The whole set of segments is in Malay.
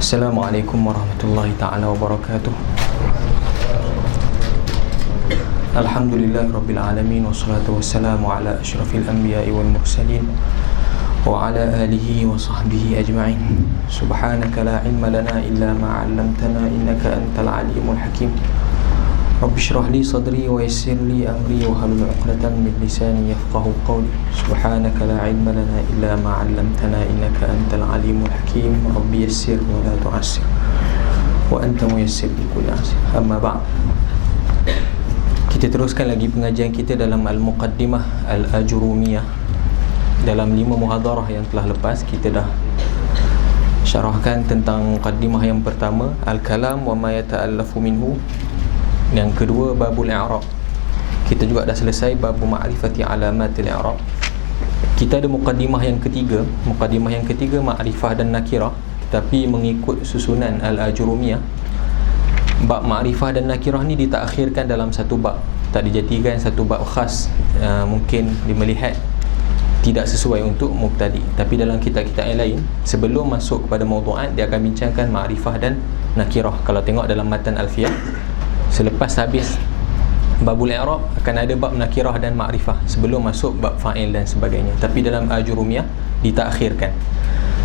Assalamualaikum warahmatullahi ta'ala wabarakatuh. Alhamdulillah Rabbil Alamin. Wassalatu wassalamu ala ashrafil anbiya'i wal mursalin wa ala alihi wa sahbihi ajma'in. Subhanaka la ilma lana illa ma 'allamtana innaka antal alimul hakim. Rabbi shrah li sadri wa yassir li amri wa halul 'uqdatam min lisani yafqahu qawli. Subhanaka la ilma lana illa ma 'allamtana innaka antal alimul hakim. Rabbi yassir wa la tu'assir wa anta muyassir bi kulli asr. Amma ba'd. Kita teruskan lagi pengajian kita dalam Al-Muqaddimah Al-Ajurumiyah. Dalam 5 muhadarah yang telah lepas, kita dah syarahkan tentang muqaddimah yang pertama, Al-Kalam wa ma yata'allafu minhu. Yang kedua, Babul I'rab. Kita juga dah selesai Babu Ma'rifati Alamatil I'rab. Kita ada muqaddimah yang ketiga. Muqaddimah yang ketiga Ma'rifah dan Nakirah, tapi mengikut susunan Al-Ajurumiyah. Bab Ma'rifah dan Nakirah ni ditakhirkan dalam satu bab, tak dijadikan satu bab khas. Mungkin melihat tidak sesuai untuk mubtadi. Tapi dalam kitab-kitab yang lain, sebelum masuk kepada mawdu'at, dia akan bincangkan Ma'rifah dan Nakirah. Kalau tengok dalam matan Alfiyah, selepas habis Babul I'rab akan ada bab Nakirah dan Ma'rifah sebelum masuk bab fa'il dan sebagainya. Tapi dalam Ajurumiyah ditakhirkan.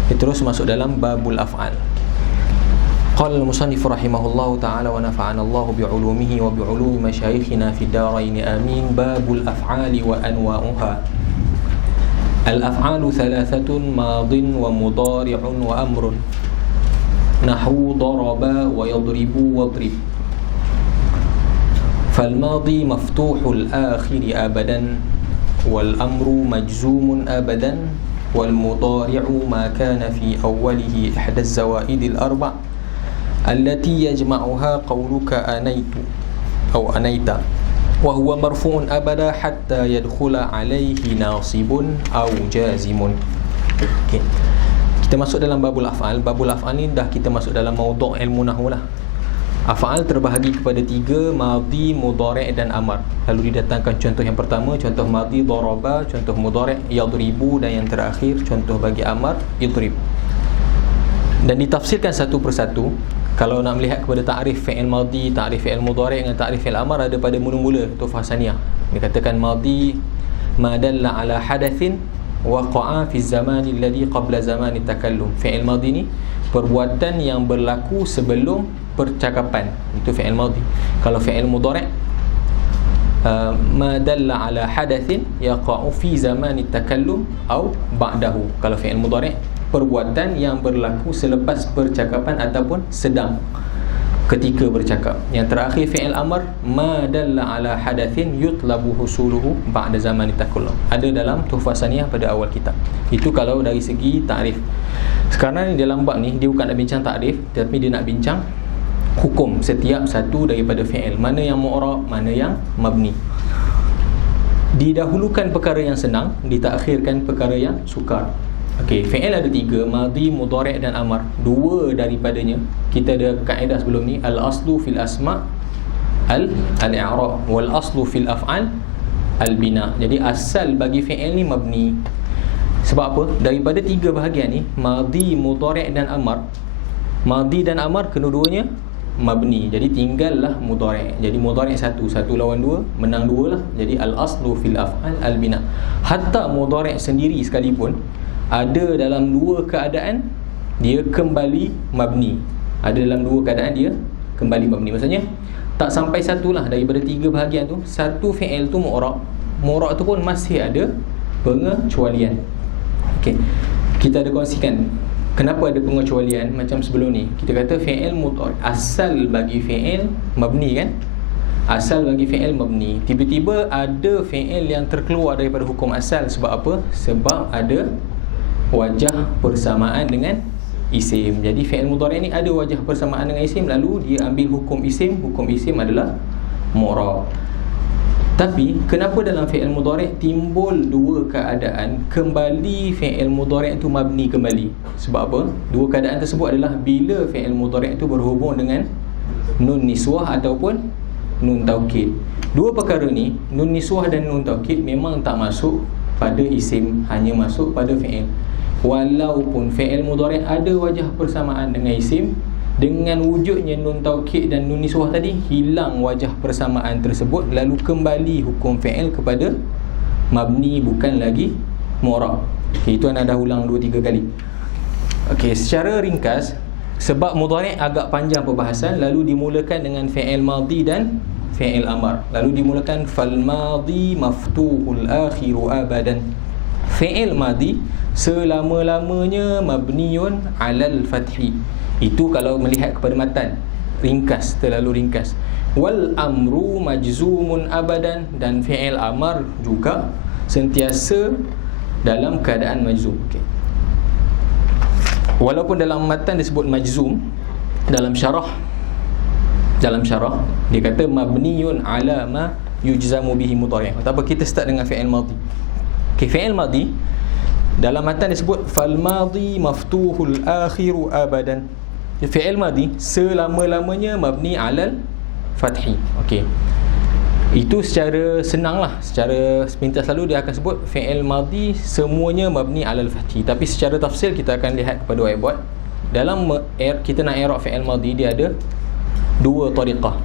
Dia terus masuk dalam Babul Af'al. Qala al-musannif rahimahullahu ta'ala wa nafa'ana Allah bi'ulumihi wa bi'ulumi masyayikhina fi darain amin. Babul Af'ali wa anwa'uha. Al-af'alu thalathatun madin wa mudari'un wa amrun. Nahwu daraba wa yadribu wadrib. فالماضي مفتوح الآخر أبدا والأمر مجزوم أبدا والمضارع ما كان في أوله إحدى الزوائد الأربع التي يجمعها قولك أنيت أو أنيت وهو مرفوع أبدا حتى يدخل عليه ناصب أو جازم. Okay. Kita masuk dalam Babul Af'al. Babul Af'al ni dah kita masuk dalam maudhu' ilmu nahwu lah. Af'al terbahagi kepada 3, madhi, mudhari' dan amar. Lalu didatangkan contoh yang pertama, contoh madhi daraba, contoh mudhari' yadribu, dan yang terakhir contoh bagi amar idrib. Dan ditafsirkan satu persatu. Kalau nak melihat kepada ta'rif fi'il madhi, ta'rif fi'il mudhari' dengan ta'rif fi'il amar, ada pada mula-mula tuhfah saniyah. Dikatakan madhi ma dalla ala hadathin waqa'a fi zamani alladhi qabla zamani takallum. Fi'il madhi ni perbuatan yang berlaku sebelum percakapan, itu fi'il madhi. Kalau fi'il mudhari' ma dalla ala hadathin yaqa'u fi zamani takallum au ba'dahu. Kalau fi'il mudhari' perbuatan yang berlaku selepas percakapan ataupun sedang ketika bercakap. Yang terakhir fi'il amr ma dalla ala hadathin yutlabu husuluhu ba'da zamani takallum. Ada dalam tuhfah saniyah pada awal kitab. Itu kalau dari segi ta'rif. Sekarang ni dalam bab ni dia bukan nak bincang ta'rif, tapi dia nak bincang hukum setiap satu daripada fi'il. Mana yang mu'rab, mana yang mabni. Didahulukan perkara yang senang, ditakhirkan perkara yang sukar. Okey, fi'il ada 3, madhi, mudhari' dan amar. 2 daripadanya kita ada kaedah sebelum ni, al-aslu fil asma' al-i'rab wal aslu fil af'al al-bina. Jadi asal bagi fi'il ni mabni. Sebab apa? Daripada 3 bahagian ni, madhi, mudhari' dan amar. Madhi dan amar kedua-duanya mabni. Jadi tinggallah mudhari'. Jadi mudhari' 1 lawan 2, menang 2 lah. Jadi al-aslu fil af'al al-bina. Hatta mudhari' sendiri sekalipun ada dalam 2 keadaan dia kembali mabni. Ada dalam 2 keadaan dia kembali mabni. Maksudnya tak sampai 1 lah daripada 3 bahagian tu, 1 fi'il tu mu'rab. Mu'rab tu pun masih ada pengecualian. Okey. Kita ada kongsikan kenapa ada pengecualian macam sebelum ni. Kita kata fi'il mudhari', asal bagi fi'il mabni kan? Asal bagi fi'il mabni. Tiba-tiba ada fi'il yang terkeluar daripada hukum asal. Sebab apa? Sebab ada wajah persamaan dengan isim. Jadi fi'il mudhari' ni ada wajah persamaan dengan isim, lalu dia ambil hukum isim. Hukum isim adalah mu'rab. Tapi kenapa dalam fi'il mudhari' timbul 2 keadaan kembali fi'il mudhari' itu mabni kembali? Sebab apa? 2 keadaan tersebut adalah bila fi'il mudhari' itu berhubung dengan nun niswah ataupun nun taukid. 2 perkara ni, nun niswah dan nun taukid, memang tak masuk pada isim, hanya masuk pada fi'il. walaupun fi'il mudhari' ada wajah persamaan dengan isim, dengan wujudnya nun taukid dan nun niswah tadi, hilang wajah persamaan tersebut, lalu kembali hukum fi'il kepada mabni, bukan lagi mu'rab. Okay, itu anda dah ulang 2-3 kali. Okey, secara ringkas, sebab mudhari' agak panjang perbahasan, lalu dimulakan dengan fi'il madhi dan fi'il amar. Lalu dimulakan fal madhi maftuhul akhiru abadan. Fi'il madhi selama-lamanya mabniun alal fathi. Itu kalau melihat kepada matan, ringkas, terlalu ringkas. Wal amru majzumun abadan, dan fi'il amar juga sentiasa dalam keadaan majzum. Okay. Walaupun dalam matan disebut majzum, dalam syarah dia kata mabniyun ala ma yujzamu bihi mudhari'. Tapi kita start dengan fi'il madhi. Okay, fi'il madhi dalam matan disebut fal madhi maftuhul akhiru abadan. Fi'il madhi selama-lamanya mabni alal fathi. Okey. Itu secara senang lah, secara sepintas lalu dia akan sebut fi'il madhi semuanya mabni alal fathi. Tapi secara tafsir kita akan lihat kepada whiteboard. Dalam kita nak i'rab fi'il madhi, dia ada dua tariqah.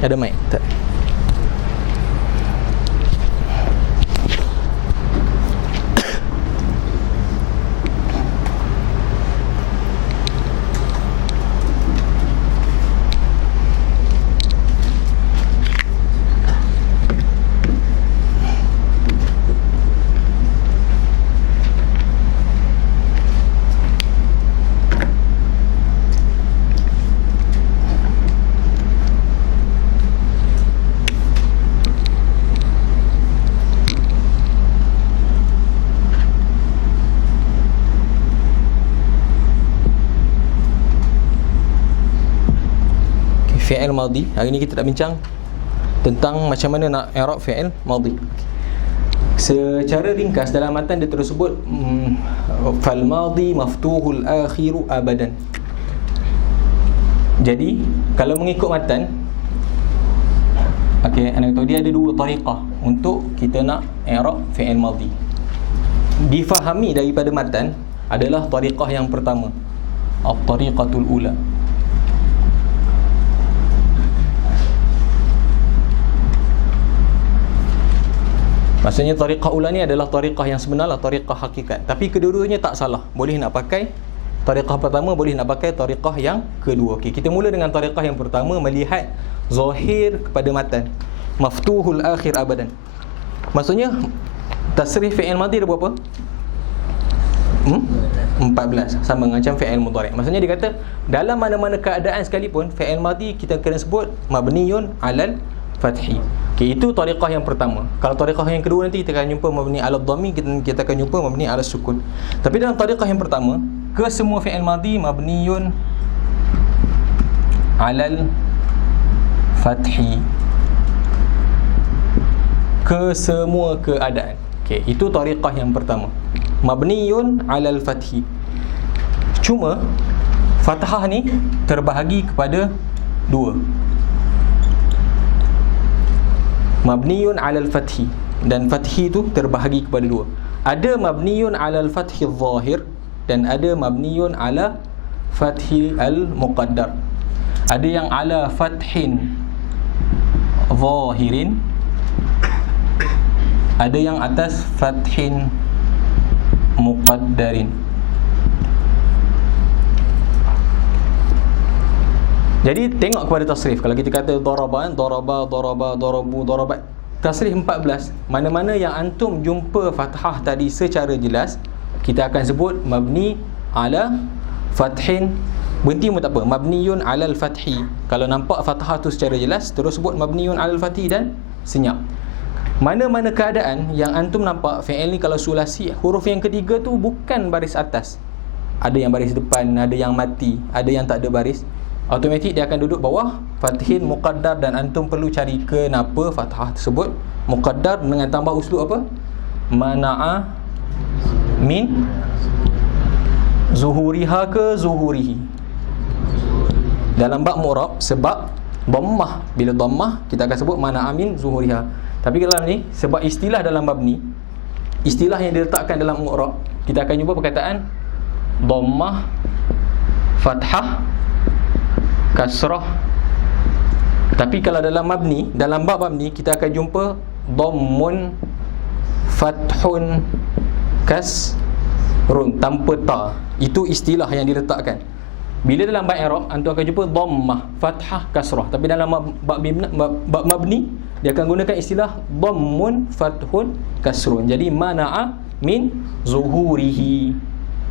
Ada mic tak? Fi'il madhi. Hari ni kita nak bincang tentang macam mana nak i'rab fi'il madhi. Secara ringkas dalam matan dia terus sebut fal madhi maftuhul akhiru abadan. Jadi kalau mengikut matan, okey, anda tahu dia ada dua tariqah untuk kita nak i'rab fi'il madhi. Difahami daripada matan adalah tariqah yang pertama, at-tariqatul ula. Maksudnya tariqah ula ni adalah tariqah yang sebenarlah, tariqah hakikat. Tapi kedua-duanya tak salah. Boleh nak pakai tariqah pertama, boleh nak pakai tariqah yang kedua. Okey, kita mula dengan tariqah yang pertama, melihat zahir kepada matan. Maftuhul akhir abadan. Maksudnya tasrif fi'il madhi ada berapa? 14. Sama macam fi'il mudhari'. Maksudnya dia kata dalam mana-mana keadaan sekalipun fi'il madhi kita kena sebut mabniyun alal fathi. Okay, itu tariqah yang pertama. Kalau tariqah yang kedua nanti kita akan jumpa mabni ala dhammi, kita akan jumpa mabni ala sukun. Tapi dalam tariqah yang pertama, ke semua fi'il madhi mabniyun alal fathi. Ke semua keadaan. Okay, itu tariqah yang pertama, mabniyun alal fathi. Cuma fathah ni terbahagi kepada dua. Mabniyun alal fathi, dan fathi itu terbahagi kepada dua. Ada mabniyun alal fathi zahir dan ada mabniyun ala fathi al muqaddar. Ada yang ala fathin zahirin, ada yang atas fathin muqaddarin. Jadi tengok kepada tasrif. Kalau kita kata daraban, daraba, daraba, darabu, darabat, tasrif 14, mana-mana yang antum jumpa fathah tadi secara jelas, kita akan sebut mabni ala fathin. Berhenti pun tak apa, mabniyun alal fathi. Kalau nampak fathah tu secara jelas, terus sebut mabniyun alal fathi dan senyap. Mana-mana keadaan yang antum nampak fi'il ni kalau sulasi, huruf yang ketiga tu bukan baris atas, ada yang baris depan, ada yang mati, ada yang tak ada baris, automatik dia akan duduk bawah fathin muqaddar, dan antum perlu cari kenapa fathah tersebut muqaddar dengan tambah uslub apa? Mana'a min zuhuriha ke zuhurihi. Dalam bab mu'rab, sebab dhammah, bila dhammah kita akan sebut mana'a min zuhuriha. Tapi dalam ni, sebab istilah dalam bab ni, istilah yang diletakkan dalam mu'rab, kita akan jumpa perkataan dhammah, fathah, kasrah. Tapi kalau dalam mabni, dalam bab ni, kita akan jumpa dhammun, fathun, kasrun tanpa ta. Itu istilah yang diletakkan. Bila dalam bab i'rab, antum akan jumpa dhammah, fathah, kasrah. Tapi dalam bab mabni, dia akan gunakan istilah dhammun, fathun, kasrun. Jadi mana'a min zuhurihi.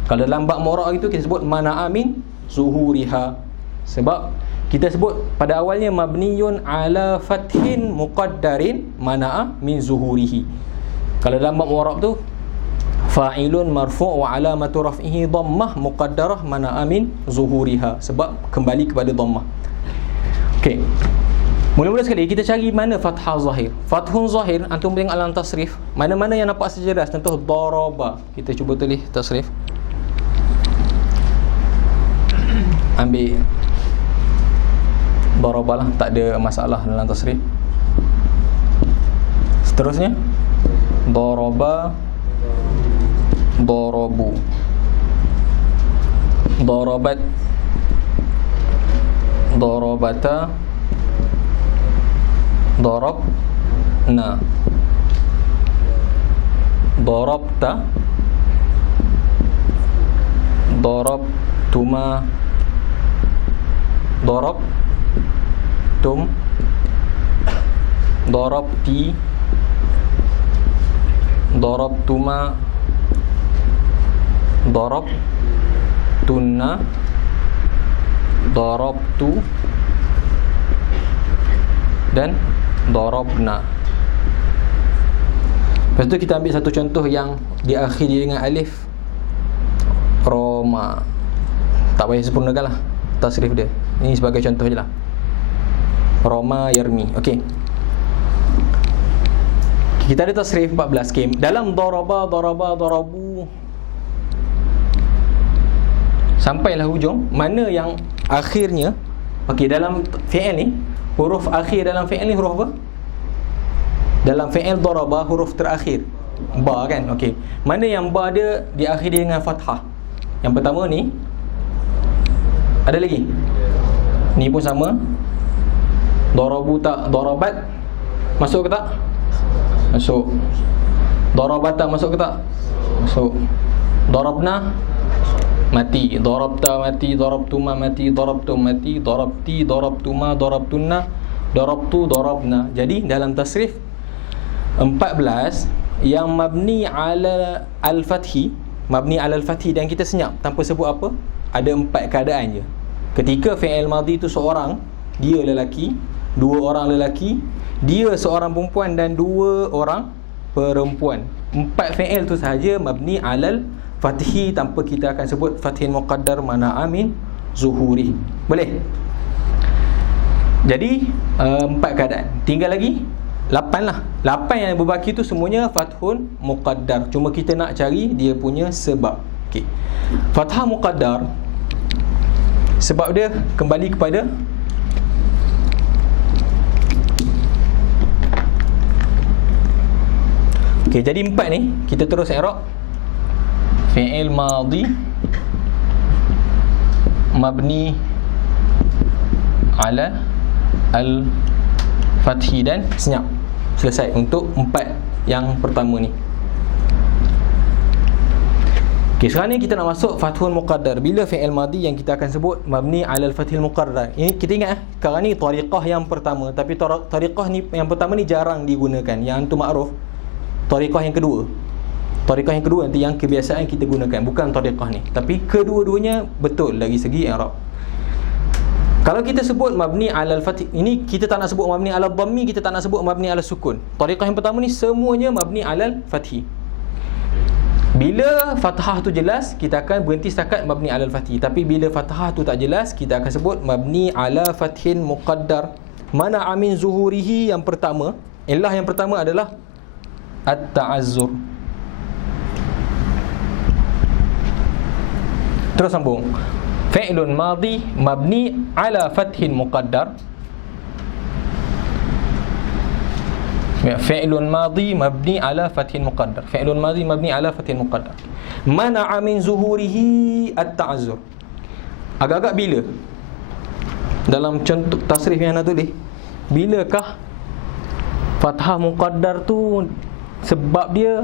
Kalau dalam bab mu'rab itu kita sebut mana'a min zuhuriha. Sebab kita sebut pada awalnya mabniyun ala fathin muqaddarin mana'a min zuhurihi. Kalau dalam bab mu'rab tu fa'ilun marfu' wa alamatu raf'ihi dhammah muqaddarah mana'a min zuhuriha. Sebab kembali kepada dhammah. Okey. Mula-mula sekali kita cari mana fathah zahir. Fathun zahir, antum tengok dalam tasrif, mana-mana yang nampak sejelas. Contoh daraba. Kita cuba tulis tasrif. Ambil daraba lah, tak ada masalah dalam tasrif. Seterusnya daraba, darabu, darabat, darabata, darabna, darabta, darabtuma, darabtum, darabti, darabtuma, darabtunna, darabtu, dan darabna. Lepas tu kita ambil satu contoh yang diakhiri dengan alif. Roma. Tak payah sempurnakan lah tasrif dia. Ini sebagai contoh je lah. Roma yarmi. Okey. Kita ada tasrif 14 game. Dalam daraba, darabu, sampailah hujung. Mana yang akhirnya, okey, dalam fi'il ni, huruf akhir dalam fi'il ni huruf apa? Dalam fi'il daraba, huruf terakhir ba kan? Okey. Mana yang ba dia diakhiri dengan fathah? Yang pertama ni. Ada lagi? Ni pun sama. Darabu tak, darabat masuk ke tak? Masuk. Darabata masuk ke tak? Masuk. Darabna mati. Darabta mati, darabtuma mati, darabtum mati, darabti, darabtuma, darabtunna, darabtu, darabna. Jadi dalam tasrif 14 yang mabni ala al-fathi, mabni ala al-fathi dan kita senyap tanpa sebut apa, ada 4 keadaan je. Ketika fi'il madhi tu seorang, dia lelaki, 2 orang lelaki, dia seorang perempuan dan 2 orang perempuan. 4 fi'il tu sahaja mabni alal fathi tanpa kita akan sebut fathin muqaddar mana'a min zuhuri. Boleh? Jadi 4 keadaan. Tinggal lagi 8 lah. 8 yang berbaki tu semuanya fathun muqaddar. Cuma kita nak cari dia punya sebab. Okey. Fathah muqaddar, sebab dia kembali kepada okey, jadi 4 ni kita terus i'rab. Fi'il madhi mabni ala al-fathi dan senyap. Selesai untuk 4 yang pertama ni. Okey, sekarang ni kita nak masuk fathun muqaddar. Bila fi'il madhi yang kita akan sebut mabni ala al-fathil muqaddar. Ini kita ingat sekarang ni tariqah yang pertama, tapi tariqah ni yang pertama ni jarang digunakan. Yang antum makruf tariqah yang kedua. Tariqah yang kedua nanti yang kebiasaan kita gunakan, bukan tariqah ni. Tapi kedua-duanya betul dari segi i'rab. Kalau kita sebut mabni ala al-fath, ini kita tak nak sebut mabni ala dhammi, kita tak nak sebut mabni ala sukun. Tariqah yang pertama ni semuanya mabni ala al-fathi. Bila fathah tu jelas, kita akan berhenti setakat mabni ala al-fathi. Tapi bila fathah tu tak jelas, kita akan sebut mabni ala fathin muqaddar mana'a min zuhurihi. Yang pertama, illah yang pertama adalah at-ta'azzur. Terus sambung. Fi'lun madhi mabni ala fathin muqaddar Fi'lun madhi mabni ala fathin muqaddar. Fi'lun madhi mabni ala fathin muqaddar. Mana'a min zuhurihi at-ta'azzur. Agak-agak bila? Dalam contoh tasrif yang nak tulis, bilakah fathah muqaddar tu sebab dia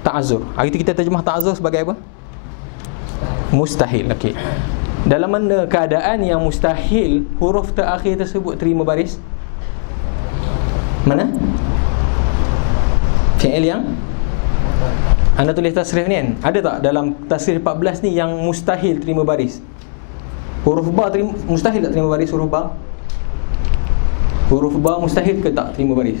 ta'azzur? Hari tu kita terjemah ta'azzur sebagai apa? Mustahil. Okey. Dalam mana keadaan yang mustahil huruf terakhir tersebut terima baris? Mana? Fi'il yang anda tulis tasrif ni kan? Ada tak dalam tasrif 14 ni yang mustahil terima baris? Huruf ba mustahil tak terima baris huruf ba? Huruf ba mustahil ke tak terima baris?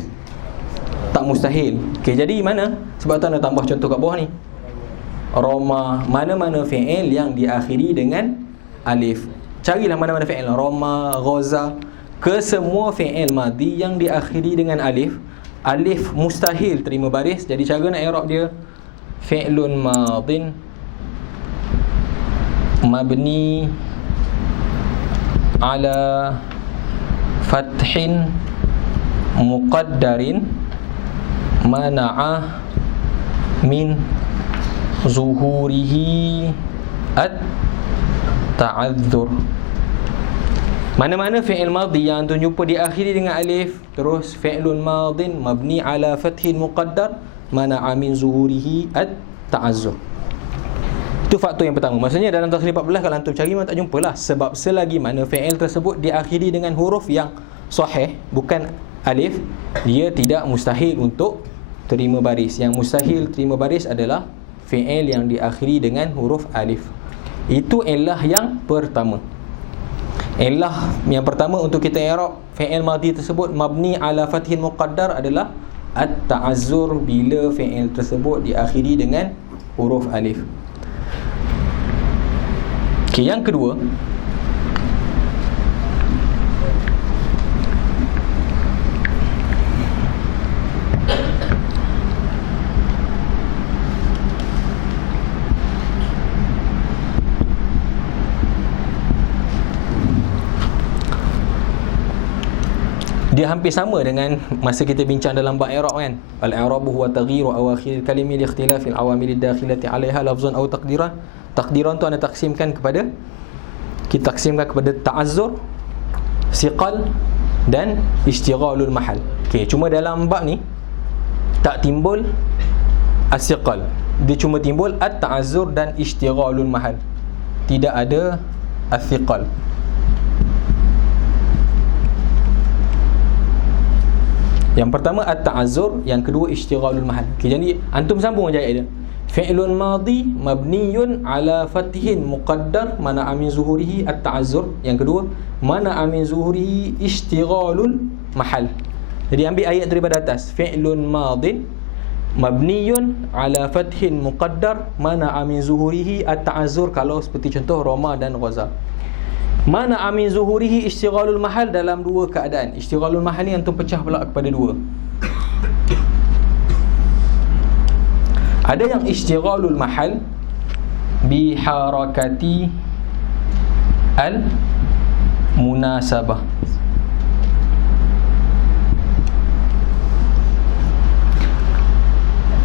Tak mustahil. Okey, jadi mana? Sebab tu anda tambah contoh kat bawah ni. Roma, mana-mana fi'il yang diakhiri dengan alif. Carilah mana-mana fi'il. Roma, ghaza, ke semua fi'il madhi yang diakhiri dengan alif. Alif mustahil terima baris. Jadi cara nak i'rab dia, fi'lun madhin mabni ala fathin muqaddarin mana'a min zuhurihi at-ta'adzur. Mana-mana fi'il madhi yang antum jumpa diakhiri dengan alif, terus fi'lun madhin mabni ala fathin muqaddar mana'a min zuhurihi at-ta'azzur. Itu faktor yang pertama. Maksudnya dalam tasrif 14 kalau antum cari memang tak jumpalah. Sebab selagi mana fi'il tersebut diakhiri dengan huruf yang sahih, bukan alif, dia tidak mustahil untuk terima baris. Yang mustahil terima baris adalah fi'il yang diakhiri dengan huruf alif. Itu illah yang pertama. Illah yang pertama untuk kita i'rab fi'il madhi tersebut mabni ala fathin muqaddar adalah at-ta'azzur, bila fi'il tersebut diakhiri dengan huruf alif. Okay, yang kedua, dia hampir sama dengan masa kita bincang dalam bab i'rab kan. Al-i'rabu huwa taghyiru awakhir kalimi li ikhtilafil awamil ad-dakhilati 'alayha lafzan aw taqdiran. Takdiran tu anda taksimkan kepada, kita taksimkan kepada ta'azzur, siqal dan istighalul mahal. Okey, cuma dalam bab ni tak timbul as-siqal. Dia cuma timbul at-ta'azzur dan istighalul mahal. Tidak ada as-siqal. Yang pertama at-ta'azzur, yang kedua istighalul mahal. Okey, jadi antum sambung aja dia. Fi'lun madhi mabniyun ala fathin muqaddar mana'a min zuhurihi at-ta'azzur. Yang kedua, mana'a min zuhurihi istighalul mahal. Jadi ambil ayat daripada atas. Fi'lun madhin mabniyun ala fathin muqaddar mana'a min zuhurihi at-ta'azzur. Kalau seperti contoh Roma dan Ghaza. Mana'a min zuhurihi istighalul mahal dalam dua keadaan. Istighalul mahal ni antum pecah pula kepada dua. Ada yang istighalul mahal bi harakati al munasabah.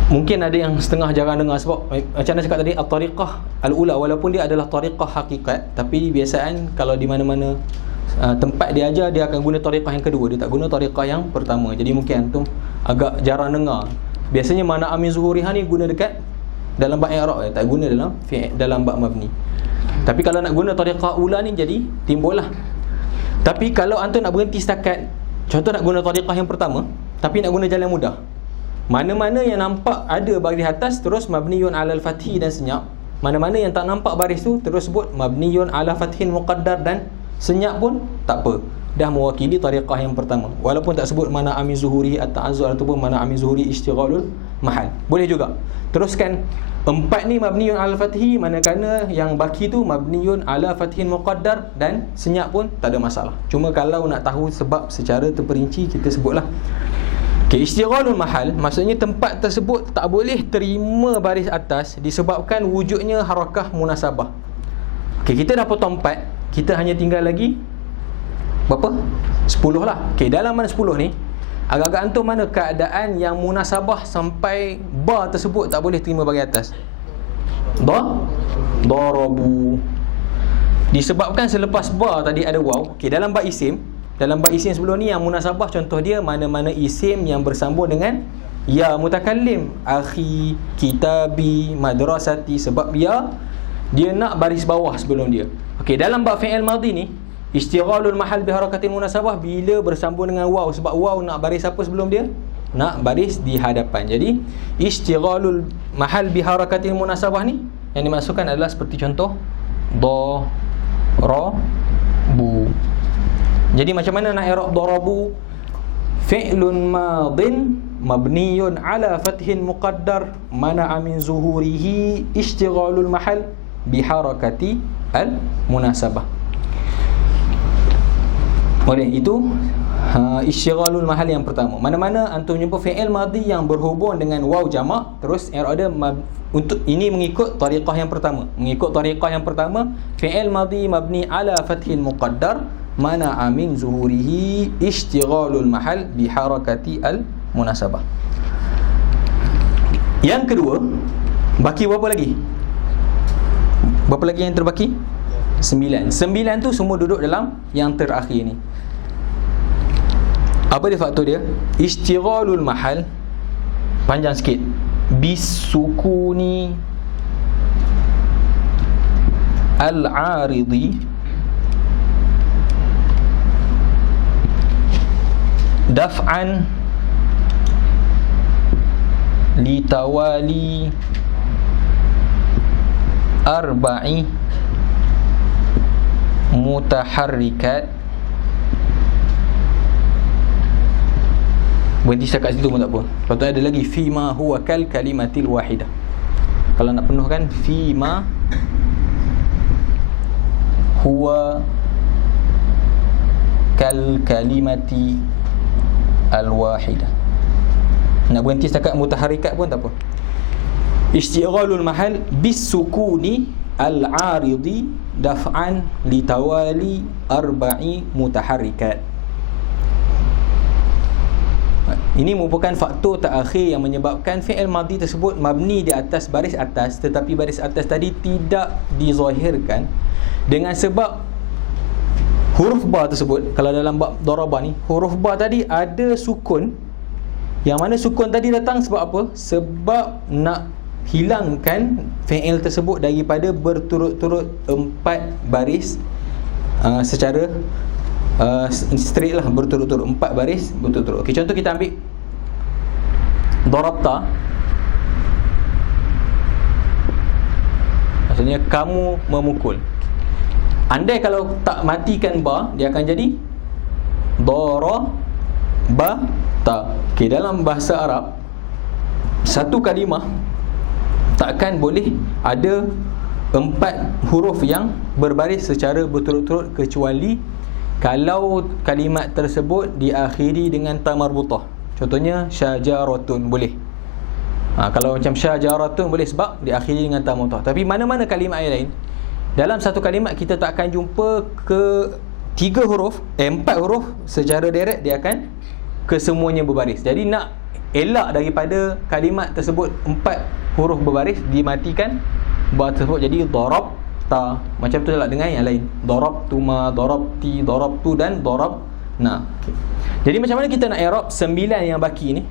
Mungkin ada yang setengah jarang dengar sebab macam mana cakap tadi, at-tariqah al-ula, walaupun dia adalah tariqah hakikat, tapi biasaan kalau di mana-mana tempat dia ajar, dia akan guna tariqah yang kedua, dia tak guna tariqah yang pertama. Jadi mungkin antum agak jarang dengar. Biasanya mana amin zuhuriha ni guna dekat dalam bab i'rab, tak guna dalam bab mabni. Tapi kalau nak guna tariqah ula ni, jadi timbullah. Tapi kalau antum nak berhenti setakat, contoh nak guna tariqah yang pertama tapi nak guna jalan mudah, mana-mana yang nampak ada baris atas terus mabniyun alal fathi dan senyap, mana-mana yang tak nampak baris tu terus sebut mabniyun ala fathin muqaddar dan senyap pun tak apa, dah mewakili tariqah yang pertama, walaupun tak sebut mana amin zuhuri at-ta'azzur ataupun mana amin zuhuri istighalul mahal, boleh juga. Teruskan empat ni mabniyun ala fathi, manakala yang baki tu mabniyun ala fathin muqaddar dan senyap pun tak ada masalah. Cuma kalau nak tahu sebab secara terperinci, kita sebutlah. Okay, istighalul mahal maksudnya tempat tersebut tak boleh terima baris atas disebabkan wujudnya harakah munasabah. Okay, kita dah potong 4, kita hanya tinggal lagi berapa? 10 lah. Okay, dalam mana 10 ni, Agak-agak antum mana keadaan yang munasabah sampai ba tersebut tak boleh terima bagi atas? Darabu. Disebabkan selepas ba tadi ada waw. Okey, dalam bab isim sebelum ni yang munasabah, contoh dia mana-mana isim yang bersambung dengan ya mutakallim, akhi, kitabi, madrasati. Sebab ya dia nak baris bawah sebelum dia. Okey, dalam bab fi'il madhi ni, istighalul mahal bi harakatil munasabah bila bersambung dengan waw. Sebab waw nak baris apa sebelum dia? Nak baris di hadapan. Jadi istighalul mahal bi harakatil munasabah ni yang dimasukkan adalah seperti contoh darabu. Jadi macam mana nak i'rab darabu? Fi'lun madin mabniyun ala fathin muqaddar mana'a min zuhurihi istighalul mahal bi harakati al munasabah. Oleh itu istighalul mahal yang pertama. Mana-mana antum jumpa fi'il madhi yang berhubung dengan waw jamak, terus i'rab dia untuk ini mengikut tariqah yang pertama. Fi'il madhi mabni ala fathin muqaddar mana'a min zuhurihi istighalul mahal bi harakati al munasabah. Yang kedua, baki berapa lagi? Berapa lagi yang terbaki? 9 tu semua duduk dalam yang terakhir ni. Apa dia faktor dia? Istighalul mahal, panjang sikit, bisukuni al-aridi daf'an litawali arba'i mutaharrikat. Berhenti setakat situ pun tak apa. Lepas tu ada lagi fima huwa kal kalimatil wahidah. Kalau nak penuhkan fima huwa kal kalimati al wahidah. Nak berhenti setakat mutaharrikat pun tak apa. Istighalul mahal bis sukuni al aridi daf'an litawali arba'i mutaharrikat. Ini merupakan faktor terakhir yang menyebabkan fi'il madhi tersebut mabni di atas baris atas, tetapi baris atas tadi tidak dizahirkan dengan sebab huruf ba tersebut. Kalau dalam bab darabah ni, huruf ba tadi ada sukun, yang mana sukun tadi datang sebab apa? Sebab nak hilangkan fi'il tersebut daripada berturut-turut 4 baris secara straight lah, berturut-turut 4 baris berturut-turut. Okey, contoh kita ambil darabta, maksudnya kamu memukul. Andai kalau tak matikan ba, dia akan jadi darabata. Okey, dalam bahasa Arab satu kalimah takkan boleh ada 4 huruf yang berbaris secara berturut-turut kecuali kalau kalimat tersebut diakhiri dengan ta marbutah. Contohnya syajaratun boleh. Kalau macam syajaratun boleh sebab diakhiri dengan ta marbutah. Tapi mana-mana kalimat yang lain, dalam satu kalimat kita tak akan jumpa ke 4 huruf secara direct, dia akan kesemuanya berbaris. Jadi nak elak daripada kalimat tersebut 4 huruf berbaris dimatikan ba tersebut jadi darab ta. Macam tu lah dengan yang lain, darabtu ma, darabti, darabtu dan darabna. Okay. Jadi macam mana kita nak i'rab 9 yang baki ni?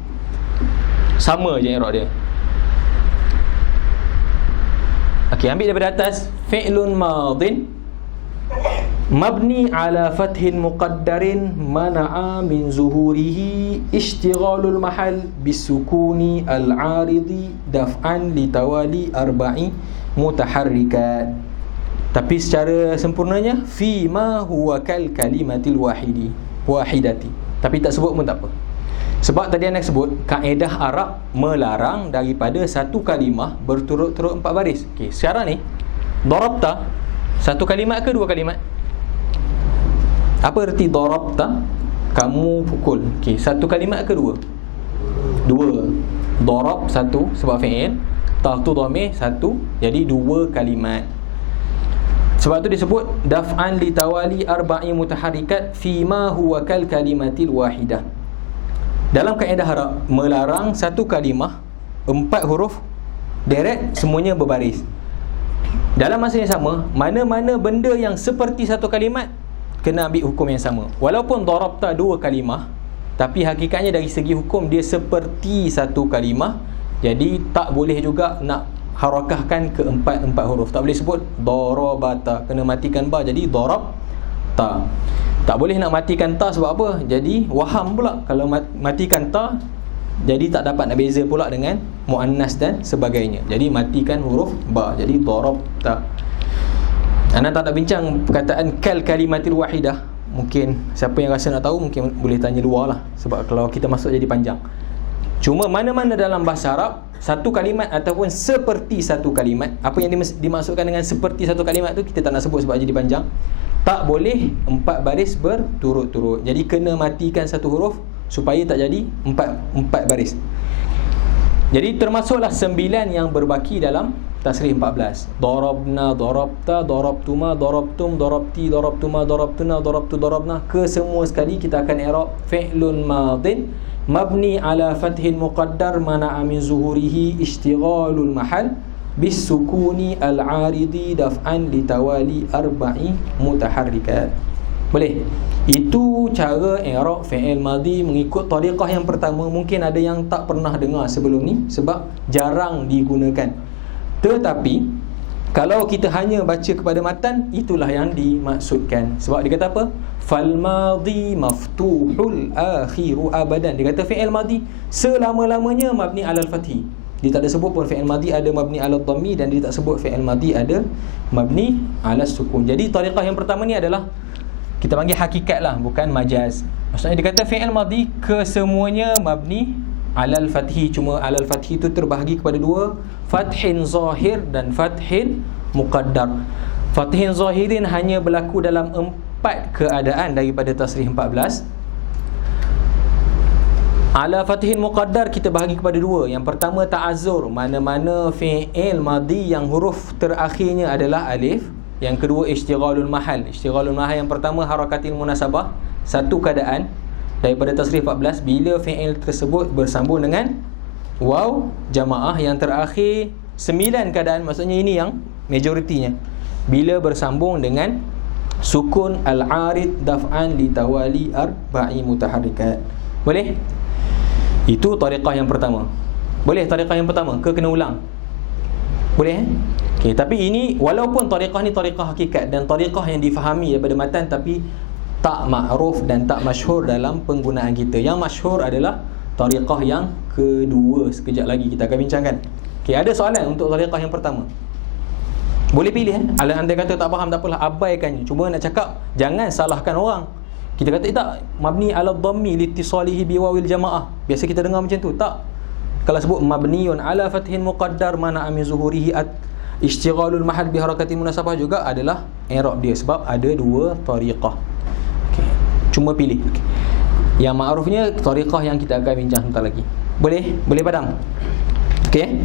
Sama je i'rab dia. Okey, ambil daripada atas. Fi'lun madin mabni ala fathin muqaddarin mana'a min zuhurihi istighalul mahal bisukuni al-aridi daf'an litawali arba'i mutaharrikat. Tapi secara sempurnanya fi ma huwa kal kalimatil wahidati. Tapi tak sebut pun tak apa. Sebab tadi anda sebut kaedah Arab melarang daripada satu kalimah berturut-turut 4 baris. Okey, sekarang ni darabta satu kalimat ke 2 kalimat? Apa erti darabta? Kamu pukul. Okey, satu kalimat ke 2? 2. Darab satu sebab fi'il, ta tu dhamir satu, jadi 2 kalimat. Sebab tu disebut daf'an li tawali arba'i mutaharrikat fi ma huwa kal kalimatil wahidah. dalam kaedah Arab melarang satu kalimah 4 huruf direct semuanya berbaris. Dalam masa yang sama, mana-mana benda yang seperti satu kalimat kena ambil hukum yang sama. Walaupun darabta 2 kalimah, tapi hakikatnya dari segi hukum dia seperti satu kalimah. Jadi tak boleh juga nak harakahkan ke 4 huruf. Tak boleh sebut darabata, kena matikan ba jadi darabta. Tak boleh nak matikan ta sebab apa? Jadi waham pula. Kalau matikan ta, jadi tak dapat nak beza pula dengan muannas dan sebagainya. Jadi matikan huruf ba, jadi darabta. Anda tak nak bincang perkataan kal kalimatil wahidah. Mungkin siapa yang rasa nak tahu mungkin boleh tanya luar lah, sebab kalau kita masuk jadi panjang. Cuma mana-mana dalam bahasa Arab satu kalimat ataupun seperti satu kalimat, apa yang dimaksudkan dengan seperti satu kalimat tu kita tak nak sebut sebab jadi panjang. Tak boleh 4 baris berturut-turut. Jadi kena matikan satu huruf supaya tak jadi 4 baris. Jadi termasuklah 9 yang berbaki dalam tasrih 14. Darabna, darabta, darabtuma, darabtum, darabti, darabtuma, darabtuna, darabtu, darabna. Kesemua sekali kita akan i'rab fi'lun madin mabni ala fathil muqaddar mana'a min zuhurihi ishtighalul mahal bis sukuni al-aridi daf'an litawali arba'i mutaharrikat. Boleh? Itu cara i'rab fi'il madhi mengikut tariqah yang pertama. Mungkin ada yang tak pernah dengar sebelum ni sebab jarang digunakan. Tetapi kalau kita hanya baca kepada matan, itulah yang dimaksudkan. Sebab dia kata apa? Fal madhi maftuhul akhiru abadan. Dia kata fi'il madhi selama-lamanya mabni alal fathi. Dia tak ada sebut pun fi'il madhi ada mabni alal dhammi, dan dia tak sebut fi'il madhi ada mabni alal sukun. Jadi tariqah yang pertama ni adalah kita panggil hakikat lah, bukan majaz. Maksudnya dia kata fi'il madhi kesemuanya mabni alal fathi. Cuma alal fathi itu terbahagi kepada 2, fathin zahir dan fathin muqaddar. Fathin zahirin hanya berlaku dalam 4 keadaan daripada tasrih 14. Ala fathin muqaddar kita bahagi kepada 2. Yang pertama ta'azzur, mana-mana fi'il madhi yang huruf terakhirnya adalah alif. Yang kedua ishtighalul mahal. Ishtighalul mahal yang pertama harakatil munasabah, satu keadaan daripada tasrih 14 bila fi'il tersebut bersambung dengan waw jamaah. Yang terakhir 9 keadaan, maksudnya ini yang majoritinya, bila bersambung dengan sukun al-arid daf'an li tawali arba'i mutaharrikat. Boleh? Itu tariqah yang pertama. Boleh tariqah yang pertama ke kena ulang? Boleh? Okey, tapi ini walaupun tariqah ni tariqah hakikat dan tariqah yang difahami daripada matan, tapi tak ma'ruf dan tak masyhur dalam penggunaan kita. Yang masyhur adalah tariqah yang kedua. Sekejap lagi kita akan bincangkan. Okey, ada soalan untuk tariqah yang pertama? Boleh pilih. Kalau anda kata tak faham, tak apalah, abaikannya. Cuma nak cakap jangan salahkan orang. Kita kata tak mabni ala dhammi liittisalihi biwawil jamaah. Biasa kita dengar macam tu. Tak. Kalau sebut mabniun ala fathin muqaddar mana'a min zuhurihi ishtighalul mahal bi harakatin munasabah juga adalah i'rab dia, sebab ada 2 tariqah. Okey. Cuma pilih. Okay. Yang ma'rufnya tariqah yang kita akan bincang sebentar lagi. Boleh? Boleh padam? Okey.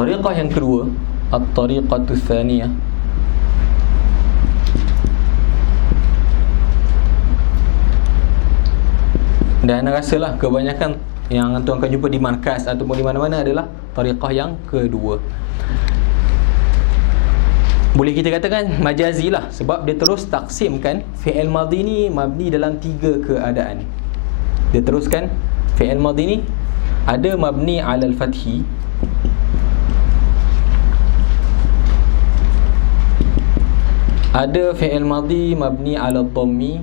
Tariqah yang kedua, at-tariqatu tsaniyah, dan rasalah kebanyakan yang tuan akan jumpa di markas ataupun di mana-mana adalah tariqah yang kedua. Boleh kita katakan majazi lah, sebab dia terus taksimkan fi'il madhi ni mabni dalam 3 keadaan. Dia teruskan fi'il madhi ni ada mabni alal fathi, ada fi'il madhi mabni ala dhammi,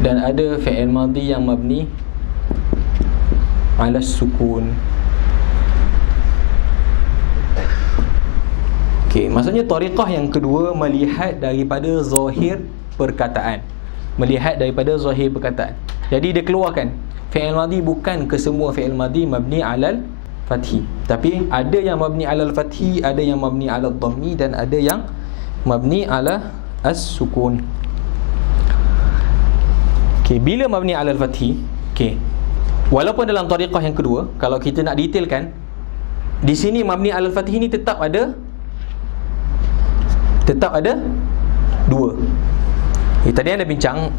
dan ada fi'il madhi yang mabni ala sukun. Okey, maksudnya tariqah yang kedua melihat daripada zahir perkataan, melihat daripada zahir perkataan. Jadi dia keluarkan fi'il madhi bukan ke semua fi'il madhi mabni alal fathi, tapi ada yang mabni alal fathi, ada yang mabni alal dhammi, dan ada yang mabni ala as-sukun. Okey, bila mabni alal fathi, okey, walaupun dalam tariqah yang kedua, kalau kita nak detailkan, di sini mabni alal fathi ni tetap ada dua. Tadi anda bincang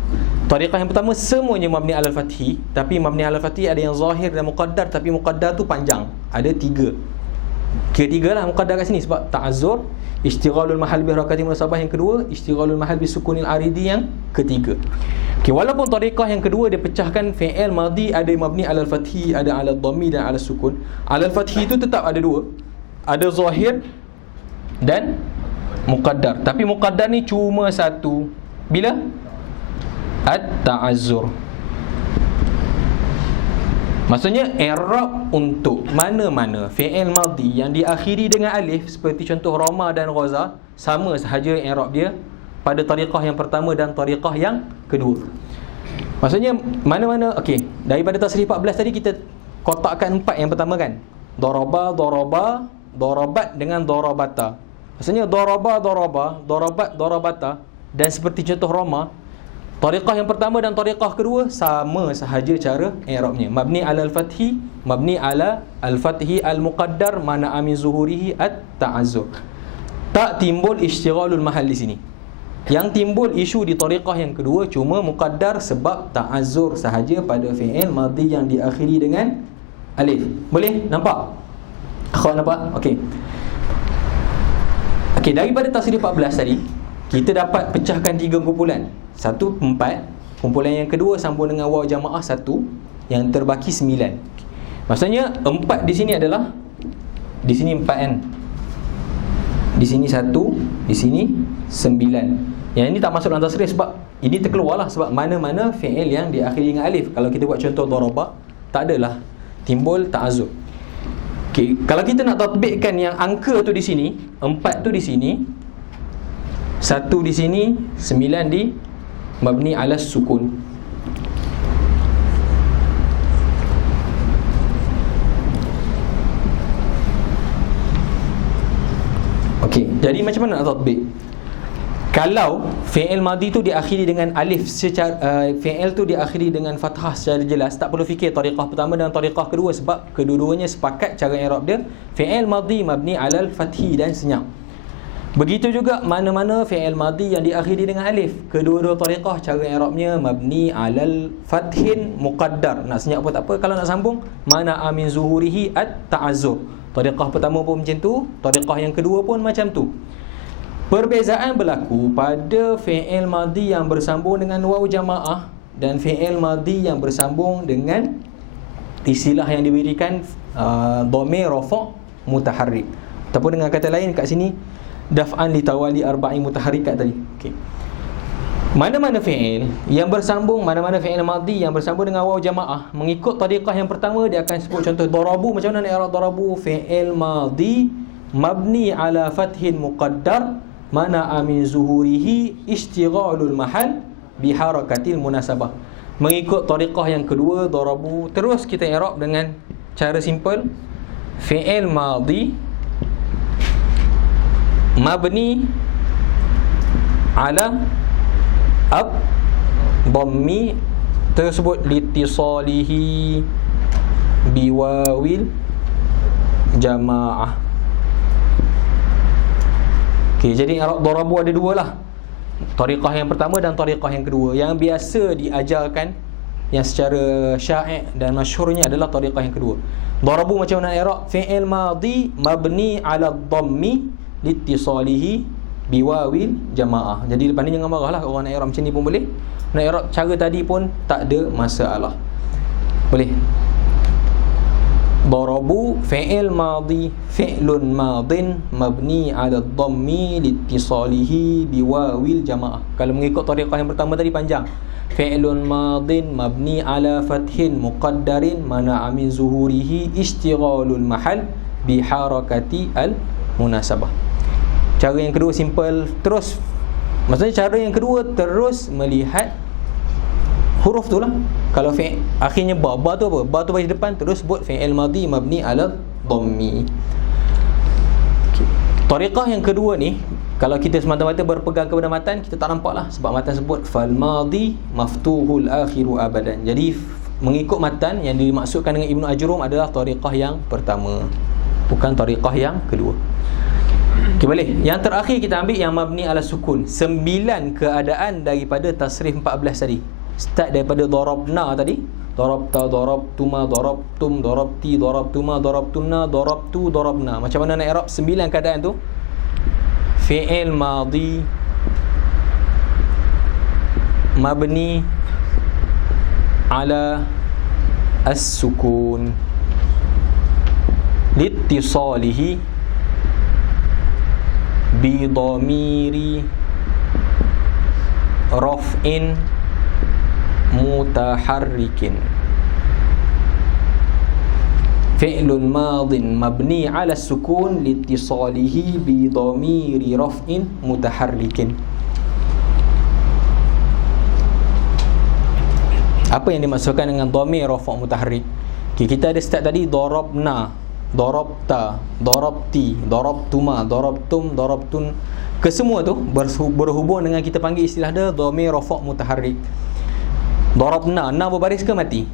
tariqah yang pertama semuanya mabni alal fathi, tapi mabni alal fathi ada yang zahir dan muqaddar, tapi muqaddar tu panjang, ada tiga. Ketiga lah muqaddar kat sini sebab ta'azzur, istighalul mahal bi harakati munasabah yang kedua, istighalul mahal bi sukunil aridi yang ketiga. Okey, walaupun tariqah yang kedua dia pecahkan fi'il madhi ada mabni alal fathi, ada alal dhammi dan alal sukun. Alal fathi itu tetap ada dua, ada zahir dan muqaddar, tapi muqaddar ni cuma satu. Bila? At-ta'azzur. Maksudnya i'rab untuk mana-mana fi'il madhi yang diakhiri dengan alif, seperti contoh Rama dan Ghaza, sama sahaja i'rab dia pada tariqah yang pertama dan tariqah yang kedua. Maksudnya mana-mana. Okey, daripada tasrif 14 tadi kita kotakkan 4 yang pertama kan. Daraba, daraba, darabat dengan darabata. Maksudnya daraba, daraba, darabat, darabata. Dan seperti contoh Rama, tariqah yang pertama dan tariqah kedua sama sahaja cara i'rabnya. Mabni ala al-fathi, mabni ala al-fathi al-muqaddar, mana min zuhurihi at-ta'azzur. Tak timbul istighalul mahal di sini. Yang timbul isu di tariqah yang kedua cuma muqaddar sebab ta'azzur sahaja pada fi'il madhi yang diakhiri dengan alif. Boleh nampak? Akhwat nampak? Okey. Okey, daripada tasrif 14 tadi kita dapat pecahkan 3 kumpulan. Satu 4, kumpulan yang kedua sambung dengan waw jamaah 1, yang terbaki 9. Maksudnya 4 di sini adalah, di sini 4 kan, di sini 1, di sini 9. Yang ini tak masuk dalam tasrif sebab ini terkeluarlah sebab mana-mana fi'il yang diakhiri dengan alif. Kalau kita buat contoh daraba, tak adalah timbul ta'azzur. Okey, kalau kita nak tatbikkan yang angka tu di sini, 4 tu di sini, 1 di sini, 9 di mabni ala sukun. Okey, jadi macam mana nak tatbik? Kalau fi'il madhi tu diakhiri dengan alif secara fi'il tu diakhiri dengan fathah secara jelas, tak perlu fikir tariqah pertama dan tariqah kedua sebab kedua-duanya sepakat cara i'rab dia fi'il madhi mabni alal fathi dan senyap. Begitu juga mana-mana fi'il madhi yang diakhiri dengan alif, kedua-dua tariqah cara i'rabnya mabni alal fathin muqaddar. Nak senyap pun tak apa, kalau nak sambung mana min zuhurihi at-ta'azzur. Tariqah pertama pun macam tu, tariqah yang kedua pun macam tu. Perbezaan berlaku pada fi'il madhi yang bersambung dengan waw jamaah dan fi'il madhi yang bersambung dengan istilah yang diberikan dhamir rafa' mutaharrik, ataupun dengan kata lain kat sini daf'an li tawali arba'i mutaharrikat tadi. Okey. Mana-mana fi'il yang bersambung, mana-mana fi'il madhi yang bersambung dengan waw jamaah mengikut tariqah yang pertama, dia akan sebut contoh darabu. Macam mana nak i'rab darabu? Fi'il madhi mabni ala fathin muqaddar mana min zuhurihi istighalul mahal bi harakatil munasabah. Mengikut tariqah yang kedua darabu, terus kita i'rab dengan cara simple, fi'il madhi mabni ala dhammi, tersebut litisalihi biwawil jamaah. Okey, jadi i'rab darabu ada dua lah, tariqah yang pertama dan tariqah yang kedua. Yang biasa diajarkan, yang secara sya'i' dan masyhurnya adalah tariqah yang kedua. Darabu macam mana i'rab? Fi'il madhi mabni ala dhammi litisalihi biwawil jamaah. Jadi lepas ni jangan marahlah orang nak i'rab macam ni pun boleh. Nak i'rab cara tadi pun tak ada masalah. Boleh. Darabu fi'il madhi fi'lun madin mabni ala dhammi litisalihi biwawil jamaah. Kalau mengikut tariqah yang pertama tadi panjang. Fi'lun madin mabni ala fathin muqaddarin mana min zuhurihi istighalul mahal biharakati al munasabah. Cara yang kedua simple. Terus Maksudnya cara yang kedua terus melihat huruf tu lah. Kalau fi'il akhirnya ba tu apa? Ba tu baris depan, terus buat fi'il madhi mabni ala dhammi. Tariqah yang kedua ni, kalau kita semata-mata berpegang kepada matan, kita tak nampak lah, sebab matan sebut fal madhi maftuhul akhiru abadan. Jadi mengikut matan, yang dimaksudkan dengan Ibnu Ajrum adalah tariqah yang pertama, bukan tariqah yang kedua. Okay, boleh. Yang terakhir kita ambil yang mabni ala sukun. 9 keadaan daripada tasrif 14 tadi. Start daripada darabna tadi, darabta, darabtuma, darabtum, darabti, darabtuma, darabtunna, darabtu, darabna. Macam mana nak i'rab 9 keadaan tu? Fi'il madhi mabni ala as-sukun liittisalihi bi dhamiri raf'in mutaharrikin. Fi'lun madin mabni ala sukun liittisalihi bi dhamiri raf'in mutaharrikin. Apa yang dimaksudkan dengan dhamir rafa' mutaharrik? Okay, kita ada start tadi darabna, darabta, darabti, darabtuma, darabtum, darabtun. Kesemua tu berhubung dengan kita panggil istilah dia dhamir rafa' mutaharrik. Darabna, na berbaris ke mati?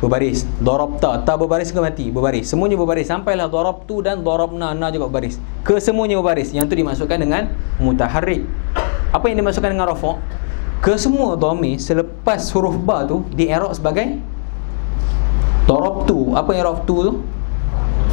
Berbaris. Darabta, ta berbaris ke mati? Berbaris. Semuanya berbaris. Sampailah darabtu dan darabna, na juga berbaris. Kesemuanya berbaris. Yang tu dimaksudkan dengan mutaharrik. Apa yang dimaksudkan dengan rafa'? Kesemua dhamir selepas huruf ba tu di-i'rab sebagai darabtu. Apa yang i'rab tu?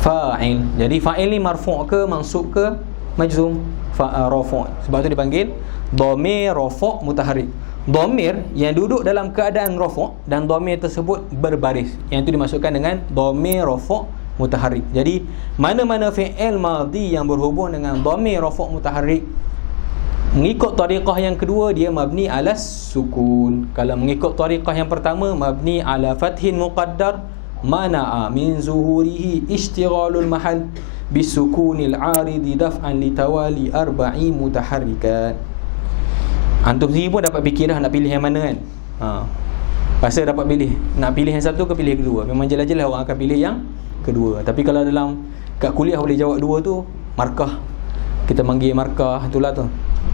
Fa'il. Jadi fa'il ni marfu' ke, mansub ke, majzum? Rafa'. Sebab tu dipanggil dhamir rafa' mutaharrik. Dhamir yang duduk dalam keadaan rafa' dan dhamir tersebut berbaris. Yang itu dimaksudkan dengan dhamir rafa' mutaharrik. Jadi mana-mana fi'il madhi yang berhubung dengan dhamir rafa' mutaharrik, mengikut tariqah yang kedua dia mabni ala sukun. Kalau mengikut tariqah yang pertama mabni ala fathin muqaddar mana'a min zuhurihi istighalul mahal bisukunil aridi daf'an litawali arba'i mutaharrikan. Antum sendiri pun dapat fikir dah nak pilih yang mana kan. Rasa dapat pilih, nak pilih yang satu ke pilih yang kedua. Memang jelas-jelas orang akan pilih yang kedua. Tapi kalau dalam kat kuliah boleh jawab dua tu, markah. Kita panggil markah itulah tu.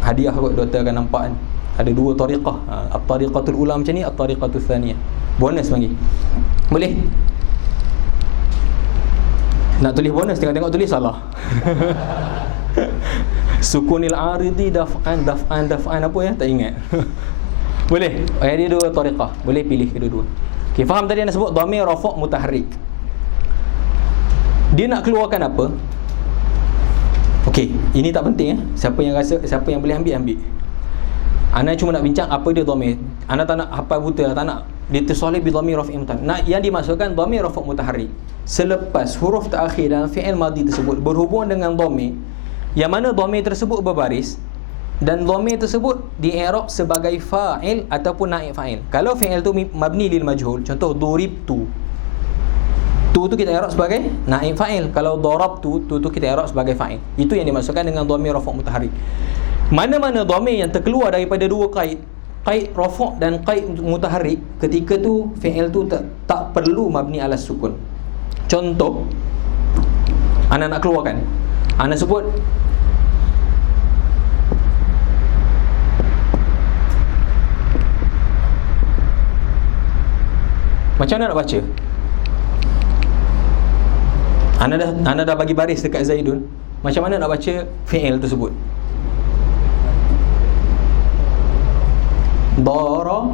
Hadiah kot doktor akan nampak kan. Ada dua tariqah. At-tariqatul ula macam ni, at-tariqatul thaniyah. Bonus panggil. Boleh? Nak tulis bonus, tengok-tengok tulis salah. Sukunil aridi daf'an apa ya? Tak ingat. Boleh? Dia dua tariqah. Boleh pilih kedua-dua. Okey, faham tadi anda sebut dhamir rafa' mutaharrik. Dia nak keluarkan apa? Okey, ini tak penting ya. Siapa yang rasa, siapa yang boleh ambil. Ana cuma nak bincang apa dia dhamir. Ana tak nak hafal buta, tak nak ditisali bi dhamir rafi' mutaharrik. Nak yang dimaksudkan dhamir rafa' mutaharrik selepas huruf terakhir dalam fi'il madhi tersebut berhubung dengan dhamir, yang mana dhamir tersebut berbaris dan dhamir tersebut di-i'rab sebagai fa'il ataupun naib fa'il. Kalau fi'il tu mabni lil majhul, contoh duribtu, tu kita i'rab sebagai naib fa'il. Kalau darabtu, tu kita i'rab sebagai fa'il. Itu yang dimaksudkan dengan dhamir rafa' mutaharrik. Mana-mana dhamir yang terkeluar daripada dua qaid rafa' dan qaid mutaharrik, ketika tu fi'il tu tak perlu mabni ala sukun. Contoh, ana nak keluarkan, ana sebut macam mana nak baca? Anda dah bagi baris dekat Zaidun. Macam mana nak baca fi'il tersebut? Dara.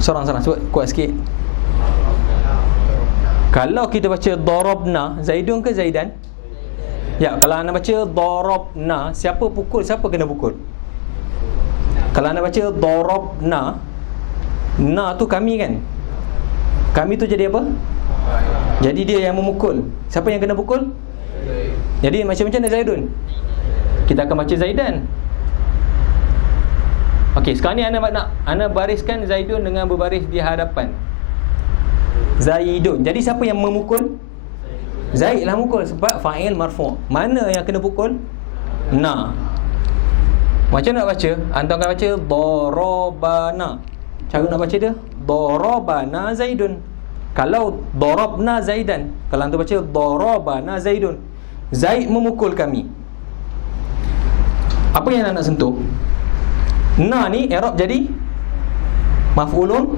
Sorang-sorang sebut kuat sikit. Kalau kita baca darabna, Zaidun ke Zaidan? Ya, kalau anda baca darabna, siapa pukul, siapa kena pukul? Kalau anda baca darabna, na tu kami kan? Kami tu jadi apa? Jadi dia yang memukul. Siapa yang kena pukul? Jadi macam mana Zaidun? Kita akan baca Zaidan. Okey, sekarang ni anda bariskan Zaidun dengan berbaris di hadapan Zaidun. Jadi siapa yang memukul? Zaid lah mukul sebab fa'il marfu'. Mana yang kena pukul? Na. Macam nak baca? Antum akan baca darabana. Cara nak baca dia darabana Zaidun. Kalau darabna Zaidan, kalau antum baca darabana Zaidun, Zaid memukul kami. Apa yang nak sentuh? Na ni i'rab jadi maf'ulun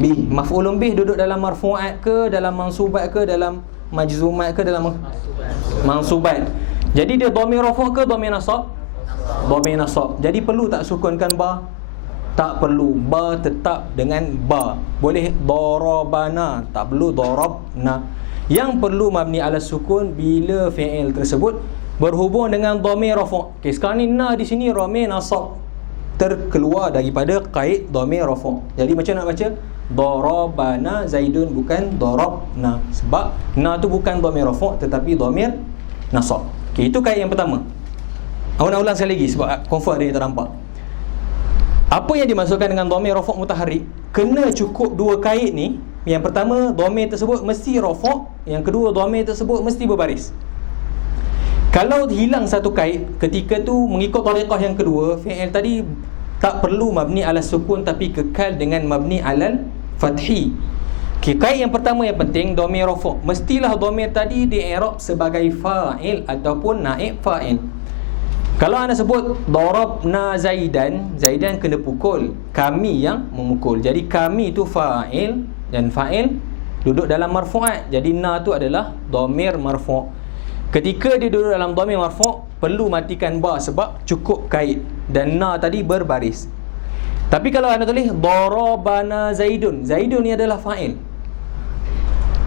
bih. Maf'ulun bih duduk dalam marfu'at ke, dalam mansubat ke, dalam majzumat ke, dalam mansubat. Jadi dia dhamir rafa' ke dhamir nasab? Dhamir nasab. Jadi perlu tak sukunkan ba? Tak perlu. Ba tetap dengan ba. Boleh darabana, tak perlu darabna. Yang perlu mabni ala sukun bila fi'il tersebut berhubung dengan dhamir rafa'. Okey, sekarang ni na di sini dhamir nasab, terkeluar daripada qaid dhamir rafa'. Jadi macam nak baca? Darabana Zaidun, bukan darabna. Sebab na tu bukan dhamir rafa' tetapi dhamir nasab. Okey, itu kaid yang pertama. Aku nak ulang sekali lagi sebab confirm ada yang tak nampak. Apa yang dimaksudkan dengan dhamir rafa' mutaharrik? Kena cukup dua kaid ni. Yang pertama, dhamir tersebut mesti rafa'. Yang kedua, dhamir tersebut mesti berbaris. Kalau hilang satu kaid, ketika tu mengikut tariqah yang kedua, fi'il tadi tak perlu mabni ala sukun tapi kekal dengan mabni alal fathi. Okay, kaid yang pertama yang penting, dhamir rafa'. Mestilah dhamir tadi di-i'rab sebagai fa'il ataupun naib fa'il. Kalau anda sebut darabna Zaidan, Zaidan kena pukul, kami yang memukul. Jadi kami tu fa'il dan fa'il duduk dalam marfu'at. Jadi na tu adalah dhamir marfu'. Ketika dia duduk dalam dhamir marfu', perlu matikan ba sebab cukup kaid dan na tadi berbaris. Tapi kalau anda tulis darabana Zaidun, Zaidun ni adalah fa'il.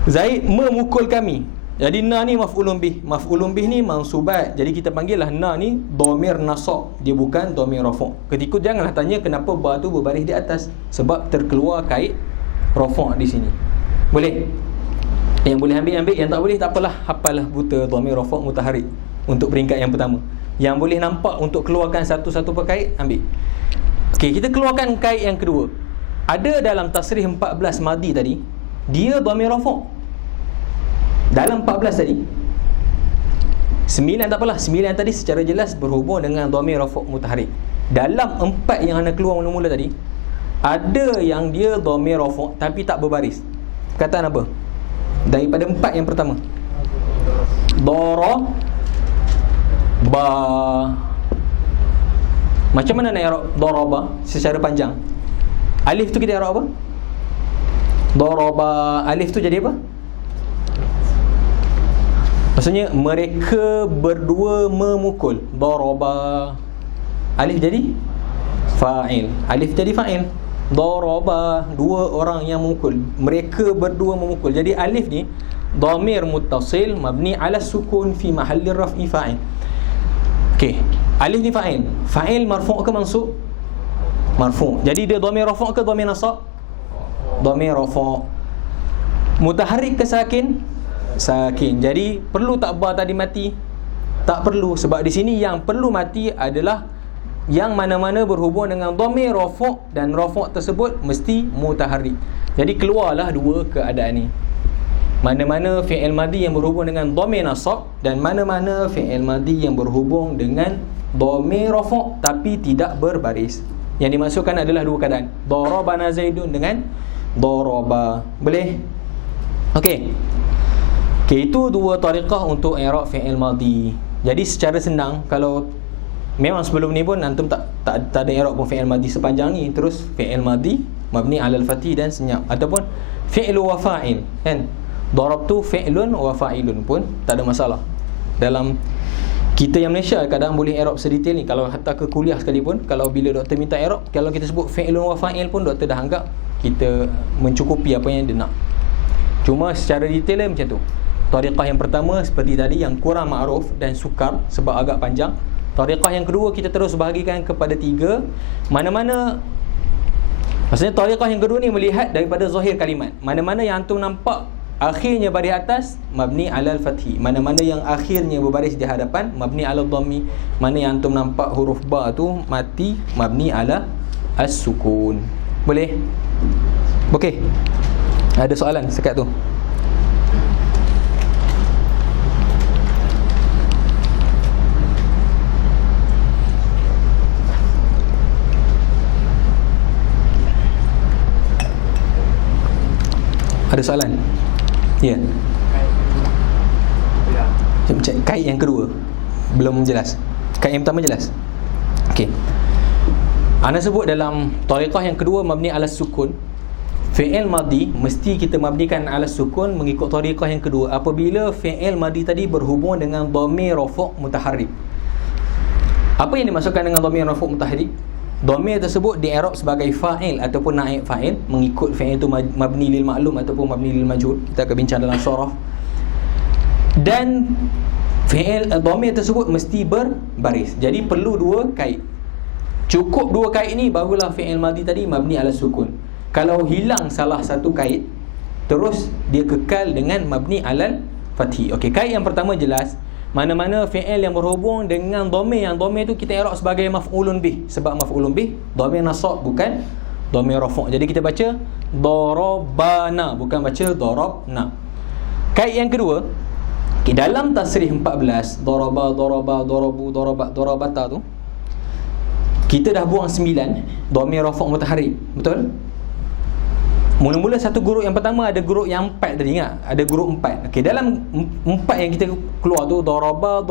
Zaid memukul kami. Jadi na ni maf'ulun bih. Maf'ulun bih ni mansubat. Jadi kita panggillah na ni dhamir nasab, dia bukan dhamir rafa'. Ketika janganlah tanya kenapa ba tu berbaris di atas, sebab terkeluar kaid rafa' di sini. Boleh? Yang boleh ambil, yang tak boleh tak apalah, hafalah buta dhamir rafa' mutaharrik untuk peringkat yang pertama. Yang boleh nampak untuk keluarkan satu-satu perkait, ambil. Okey, kita keluarkan kait yang kedua. Ada dalam tasrih 14 madi tadi, dia dhamir rafa'. Dalam 14 tadi 9 tak apalah, 9 tadi secara jelas berhubung dengan dhamir rafa' mutaharrik. Dalam 4 yang anda keluar mula-mula tadi, ada yang dia dhamir rafa' tapi tak berbaris. Kataan apa? Daripada 4 yang pertama, daraba. Macam mana nak i'rab daraba secara panjang? Alif tu kita i'rab apa? Daraba, alif tu jadi apa? Maksudnya mereka berdua memukul. Daraba, alif jadi fa'il. Alif jadi fa'il. Daraba, dua orang yang memukul. Mereka berdua memukul. Jadi alif ni dhamir muttasil mabni ala sukun fi mahalli raf'i fa'il. Okey, alif ni fa'il. Fa'il marfu' ke mansub? Marfu'. Jadi dia dhamir rafa' ke dhamir nasab? Dhamir rafa'. Mutaharrik ke sakin? Sakin. Jadi perlu tak ba tadi mati? Tak perlu, sebab di sini yang perlu mati adalah yang mana-mana berhubung dengan dhamir rafa' dan rafa' tersebut mesti mutaharrik. Jadi keluarlah dua keadaan ni. Mana-mana fi'il madi yang berhubung dengan dhamir nasab dan mana-mana fi'il madi yang berhubung dengan dhamir rafa' tapi tidak berbaris. Yang dimasukkan adalah dua keadaan. Darabana Zaidun dengan daraba. Boleh? Okey. Okey, itu dua tariqah untuk i'rab fi'il madi. Jadi secara senang, kalau memang sebelum ni pun antum tak ada i'rab pun fi'il madi sepanjang ni, terus fi'il madi mabni 'alal fathi dan senyap, ataupun fi'lu wa fa'il, kan? Darabtu fi'lun wa fa'ilun pun tak ada masalah. Dalam kita yang Malaysia kadang boleh i'rab sedetail ni. Kalau hatta ke kuliah sekalipun, kalau bila doktor minta i'rab, kalau kita sebut fi'lun wa fa'il pun doktor dah anggap kita mencukupi apa yang dia nak. Cuma secara detail macam tu. Tariqah yang pertama seperti tadi yang kurang ma'ruf dan sukar sebab agak panjang. Tariqah yang kedua kita terus bahagikan kepada 3. Mana-mana, maksudnya tariqah yang kedua ni melihat daripada zahir kalimat. Mana-mana yang antum nampak akhirnya baris atas, mabni alal fathi. Mana-mana yang akhirnya berbaris di hadapan, mabni alal dhammi. Mana yang antum nampak huruf ba tu mati, mabni ala as-sukun. Boleh? Okey. Ada soalan sekat tu? Ada soalan? Ya. Kait yang kedua belum jelas. Kait yang pertama jelas. Okey. Ana sebut dalam tariqah yang kedua mabni ala sukun. Fi'il madi mesti kita mabnikan ala sukun mengikut tariqah yang kedua apabila fi'il madi tadi berhubung dengan dhamir rafu' mutaharrik. Apa yang dimaksudkan dengan dhamir rafu' mutaharrik? Dhamir tersebut di-i'rab sebagai fa'il ataupun naib fa'il mengikut fi'il itu mabni lil ma'lum ataupun mabni lil majhul. Kita akan bincang dalam syarah. Dan fi'il dhamir tersebut mesti berbaris. Jadi perlu dua kait. Cukup dua kait ni barulah fi'il madi tadi mabni ala sukun. Kalau hilang salah satu kait, terus dia kekal dengan mabni alal fathi. Okey, kait yang pertama jelas. Mana-mana fi'il yang berhubung dengan dhamir, yang dhamir tu kita i'rab sebagai maf'ulun bih. Sebab maf'ulun bih dhamir nasab bukan dhamir rafu'. Jadi kita baca darabana bukan baca darabna. Kait yang kedua, okay, dalam tasrih 14 daraba, darabu, darabata tu kita dah buang 9 dhamir rafu' mutaharrik. Betul? Mula-mula satu guruk yang pertama ada guruk yang 4 tadi, ingat? Ada guruk 4. Okey, dalam 4 yang kita keluar tu daraba,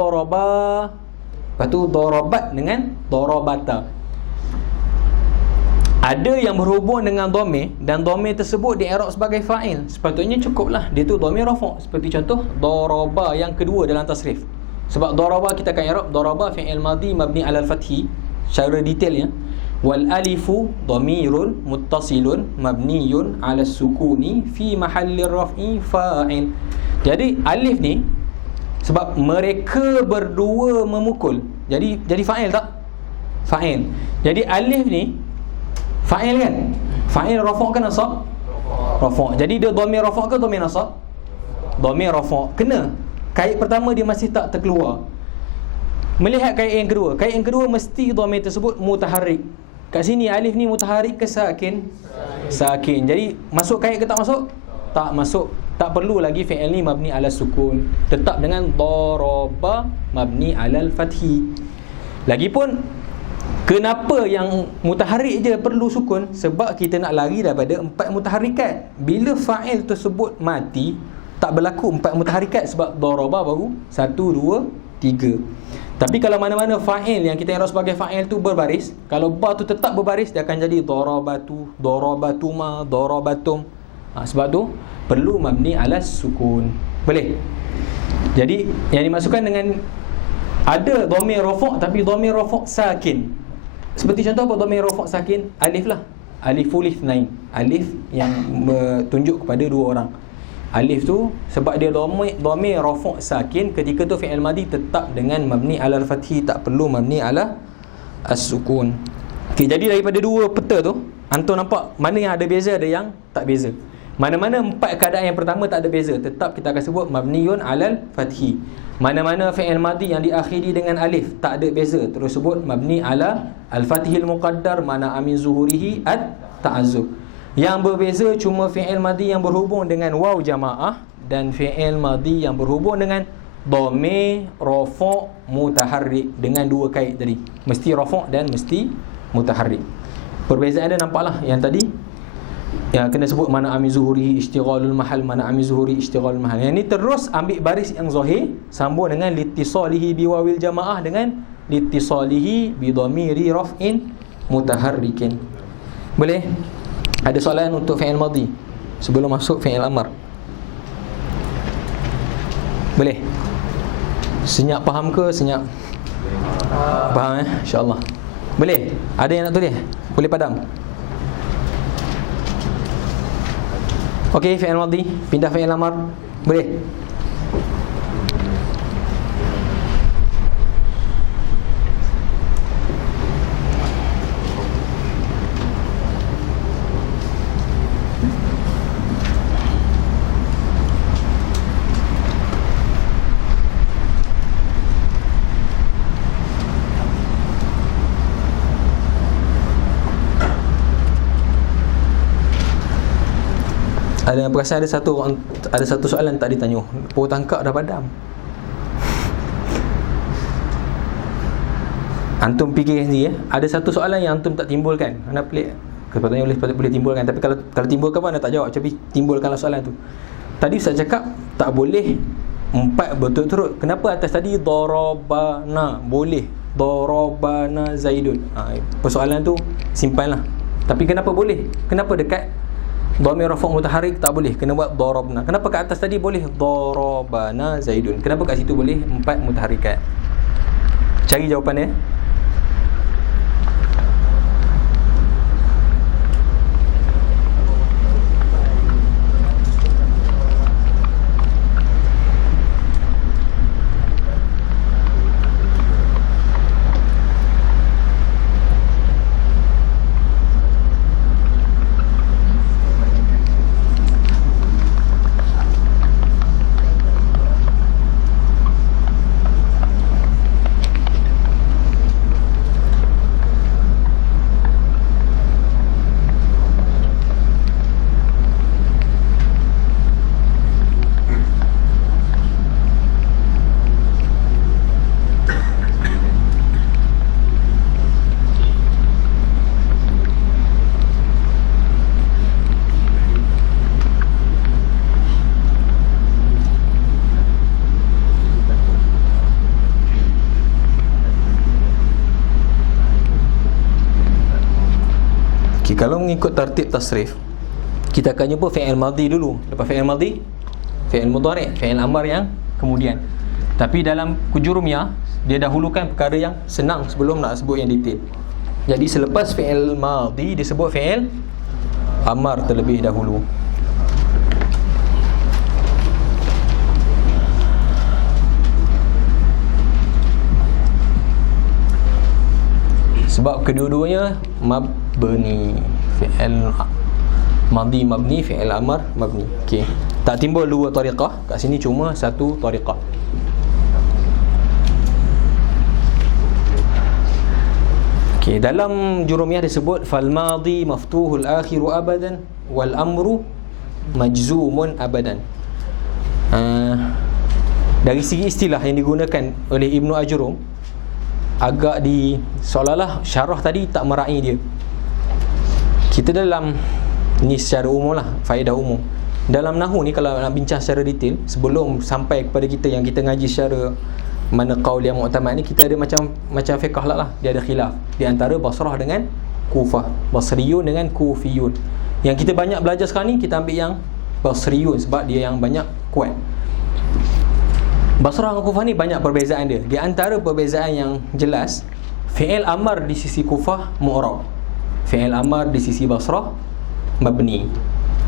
lepas tu darabat dengan darabata. Ada yang berhubung dengan dhamir dan dhamir tersebut di-i'rab sebagai fa'il. Sepatutnya cukuplah dia tu dhamir rafu'. Seperti contoh daraba yang kedua dalam tasrif. Sebab daraba kita akan i'rab daraba fi'il madhi mabni 'alal fathi secara detailnya. Wal alifu dhamirun muttasilun mabniyun 'ala sukuni fi mahalli raf'i fa'il. Jadi alif ni sebab mereka berdua memukul. Jadi fa'il tak? Fa'il. Jadi alif ni fa'il kan? Fa'il rafu' kan nasab? Rafu'. Jadi dia dhamir rafu' ke dhamir nasab? Dhamir rafu'. Kena. Kait pertama dia masih tak terkeluar. Melihat kait yang kedua. Kait yang kedua mesti dhamir tersebut mutaharrik. Kat sini alif ni mutaharrik ke sakin? Sakin. Jadi masuk kait ke tak masuk? Tak masuk. Tak perlu lagi fi'il ni mabni ala sukun. Tetap dengan daraba mabni alal fathi. Lagipun kenapa yang mutaharrik je perlu sukun? Sebab kita nak lari daripada 4 mutaharikat. Bila fa'il tersebut mati, tak berlaku 4 mutaharikat sebab daraba baru 1, 2, 3. Tapi kalau mana-mana fa'il yang kita i'rab sebagai fa'il tu berbaris, kalau ba tu tetap berbaris, dia akan jadi darabatu, darabatuma, darabatum. Sebab tu perlu mabni ala sukun. Boleh? Jadi yang dimasukkan dengan ada dhamir rafu' tapi dhamir rafu' sakin. Seperti contoh apa dhamir rafu' sakin? Alif lah. Aliful ithnain. Alif yang tunjuk kepada dua orang. Alif tu sebab dia dhamir rafu' sakin, ketika tu fi'il madi tetap dengan mabni ala al-fathi, tak perlu mabni ala as-sukun. Okey, jadi daripada dua peta tu antum nampak mana yang ada beza, ada yang tak beza. Mana-mana 4 keadaan yang pertama tak ada beza, tetap kita akan sebut mabniun alal fathi. Mana-mana fi'il madi yang diakhiri dengan alif tak ada beza, terus sebut mabni ala al-fathil muqaddar mana amin zuhurihi at-ta'azzub. Yang berbeza cuma fi'il madi yang berhubung dengan waw jamaah dan fi'il madi yang berhubung dengan dhamir rafu' mutaharrik dengan dua kait tadi. Mesti rafu' dan mesti mutaharrik. Perbezaan dia nampaklah yang tadi yang kena sebut mana amin zuhuri istighalul mahal, mana amin zuhuri istighalul mahal. Yang ni terus ambil baris yang zahir, sambung dengan litisalihi biwawil jamaah dengan litisalihi bidhamiri raf'in mutaharrikin. Boleh? Ada soalan untuk fi'il madhi sebelum masuk fi'il amar? Boleh? Senyap faham ke? Senyap faham InsyaAllah. Boleh? Ada yang nak tulis? Boleh padam? Okey, fi'il madhi pindah fi'il amar. Boleh? Ada yang perasan ada satu soalan tak ditanya. Pukul tangkap dah padam. Antum fikir sendiri ya. Ada satu soalan yang antum tak timbulkan. Anda pelik. Sepatutnya boleh timbulkan. Tapi kalau timbulkan mana tak jawab, tapi timbulkanlah soalan tu. Tadi Ustaz cakap tak boleh 4 berturut-turut. Kenapa atas tadi darabana boleh, darabana Zaidun? Persoalan tu simpanlah. Tapi kenapa boleh? Kenapa dekat dhamir rafa' mutaharrik tak boleh? Kena buat darabna. Kenapa kat atas tadi boleh darabana Zaidun? Kenapa kat situ boleh 4 mutaharikat? Cari jawapannya. Kalau mengikut tertib tasrif, kita akan jumpa fi'il madhi dulu. Lepas fi'il madhi, fi'il mudhari', fi'il amar yang kemudian. Tapi dalam kujurumiyah, dia dahulukan perkara yang senang sebelum nak sebut yang detail. Jadi selepas fi'il madhi, disebut fi'il amar terlebih dahulu. Sebab kedua-duanya mabni, fi'il madhi mabni, fi'il amar mabni. Okey. Tak timbul dua tariqah, kat sini cuma satu tariqah. Okey, dalam jurumiyah disebut fal madhi maftuhul akhiru abadan wal amru majzumun abadan. Dari segi istilah yang digunakan oleh Ibnu Ajrum, agak seolah-olah syarah tadi tak meraih dia. Kita dalam ni secara umum lah, faedah umum. Dalam nahwu ni kalau nak bincang secara detail, sebelum sampai kepada kita yang kita ngaji secara mana qaul yang mu'tamad ni, kita ada macam fiqh lah. Dia ada khilaf di antara Basrah dengan Kufah, Basriyun dengan Kufiyun. Yang kita banyak belajar sekarang ni, kita ambil yang Basriyun sebab dia yang banyak kuat. Basrah dan Kufah ni banyak perbezaan dia. Di antara perbezaan yang jelas, fi'il amar di sisi Kufah mu'rab, fi'il amar di sisi Basrah mabni.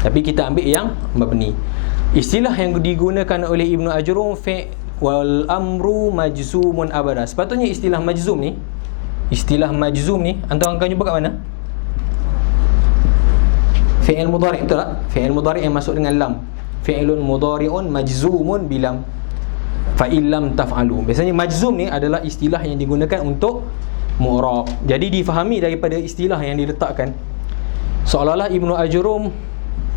Tapi kita ambil yang mabni. Istilah yang digunakan oleh Ibnu Ajrum, wal amru majzumun abada. Sepatutnya istilah majzum ni antum akan jumpa kat mana? Fi'il mudhari', betul tak? Fi'il mudhari' yang masuk dengan lam. Fi'ilun mudhari'un majzumun bilam. Fa illam taf'alu. Biasanya majzum ni adalah istilah yang digunakan untuk mu'rab. Jadi difahami daripada istilah yang diletakkan, seolah-olah Ibnu Ajrum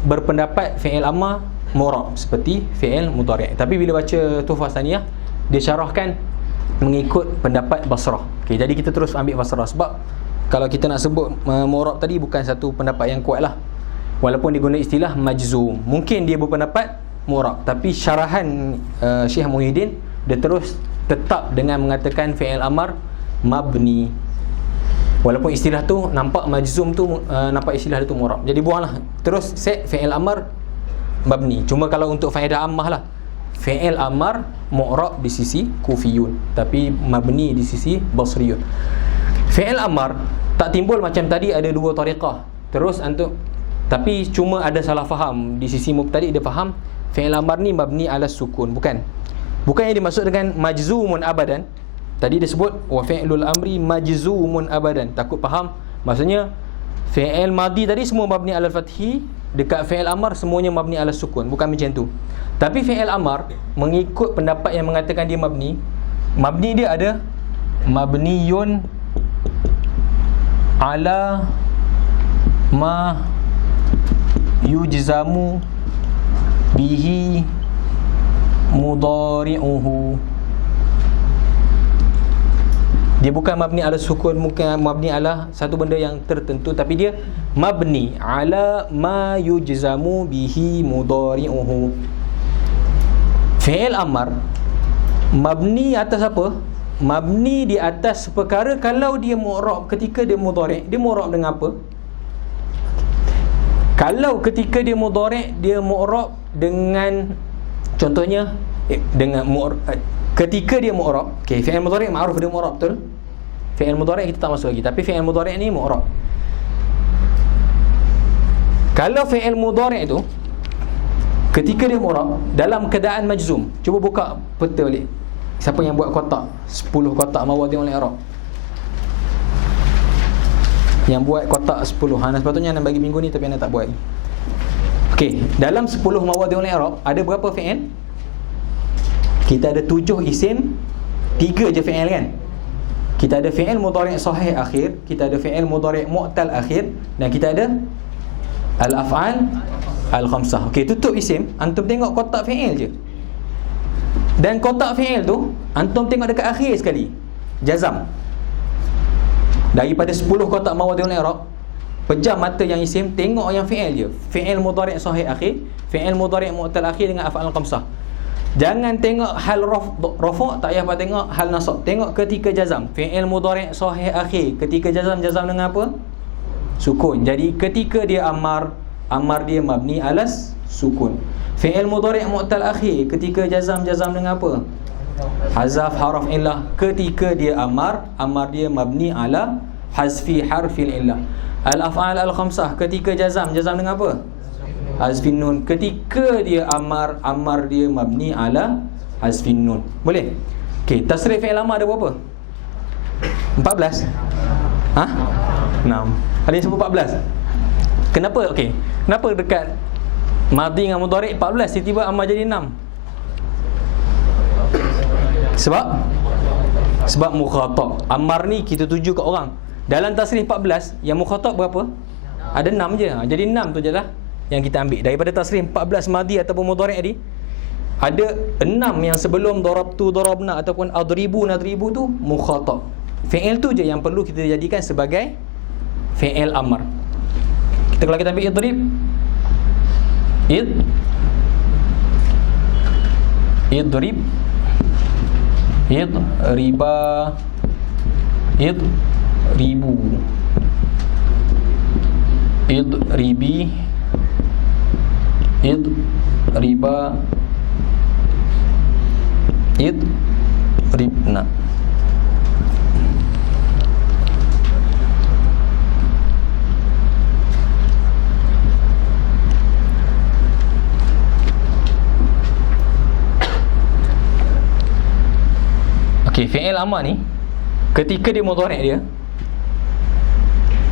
berpendapat fi'il amar mu'rab seperti fi'il mudhari'. Tapi bila baca Tuhfah Saniyah, dia syarahkan mengikut pendapat Basrah. Okey, jadi kita terus ambil Basrah sebab kalau kita nak sebut mu'rab tadi bukan satu pendapat yang kuat lah. Walaupun dia guna istilah majzum, mungkin dia berpendapat mu'rab, tapi syarahan Syekh Muhyiddin dia terus tetap dengan mengatakan fi'il amar mabni. Walaupun istilah tu nampak majzum tu, nampak istilah dia tu mu'rab. Jadi buanglah, terus set fi'il amar mabni. Cuma kalau untuk faedah ammah lah, fi'il amar mu'rab di sisi Kufiyun, tapi mabni di sisi Basriyun. Fi'il amar tak timbul macam tadi ada dua tariqah. Terus tapi cuma ada salah faham di sisi mubtadi', dia faham fi'il amar ni mabni ala sukun. Bukan yang dimaksud dengan majzumun abadan. Tadi dia sebut wa fi'lul amri majzumun abadan. Takut faham, maksudnya fi'il madhi tadi semua mabni ala fathi, dekat fi'il amar semuanya mabni ala sukun. Bukan macam tu. Tapi fi'il amar mengikut pendapat yang mengatakan dia mabni dia ada mabniyun ala ma yujzamu bihi mudhari'uhu. Dia bukan mabni ala sukun, bukan mabni ala satu benda yang tertentu, tapi dia mabni ala ma yujzamu bihi mudhari'uhu. Fi'il amar mabni atas apa? Mabni di atas perkara kalau dia mu'rab ketika dia mudhari', dia mu'rab dengan apa? Kalau ketika dia mudhari', dia mu'rab dengan, contohnya dengan ketika dia mu'rab, okey, fi'il mudhari' ma'ruf dia mu'rab, betul? Fi'il mudhari' kita tak masuk lagi, tapi fi'il mudhari' ni mu'rab. Kalau fi'il mudhari' itu ketika dia mu'rab dalam keadaan majzum, cuba buka peta balik. Siapa yang buat kotak 10 kotak mawadhi'ul i'rab? Yang buat kotak 10. Hana sepatutnya nak bagi minggu ni tapi anda tak buat. Okey, dalam 10 mawadhi'ul i'rab ada berapa fi'il? Kita ada 7 isim, 3 je fi'il kan? Kita ada fi'il mudhari' sahih akhir, kita ada fi'il mudhari' mu'tal akhir, dan kita ada al-af'al al-khamsah. Okey, tutup isim, antum tengok kotak fi'il je. Dan kotak fi'il tu antum tengok dekat akhir sekali, jazam. Daripada 10 kotak mawadhi'ul i'rab, pejam mata yang isim, tengok yang fi'il je. Fi'il mudhari' sahih akhir, fi'il mudhari' mu'tal akhir dengan af'al khamsah. Jangan tengok hal rafa', tak payah tengok hal nasab. Tengok ketika jazam. Fi'il mudhari' sahih akhir, ketika jazam dengan apa? Sukun. Jadi ketika dia amar dia mabni alas sukun. Fi'il mudhari' mu'tal akhir, ketika jazam dengan apa? Hazaf harf illah. Ketika dia amar dia mabni ala hazfi harfil illah. Al-af'al al-khamsah, ketika jazam dengan apa? Hazfin nun. Ketika dia amar dia mabni ala hazfin nun. Boleh? Okey, tasrif fi'il amar ada berapa? 14. Ha? 6. Ada yang sebut 14. Kenapa? Okey. Kenapa dekat madhi dengan mudhari' 14 tiba-tiba amar jadi 6? Sebab mukhatab. Amar ni kita tuju kat orang. Dalam tasrif 14, yang mukhatab berapa? Ada 6 je. Jadi 6 tu je lah yang kita ambil. Daripada tasrif 14 madhi ataupun mudhari' tadi, ada 6 yang sebelum darabtu darabna ataupun adribu nadribu tu mukhatab. Fi'il tu je yang perlu kita jadikan sebagai fi'il amar. Kalau kita ambil idrib, idrib, idriba, idribu, idribi, idriba, idribna. Okey, fi'il amar ni ketika dia mudhari' dia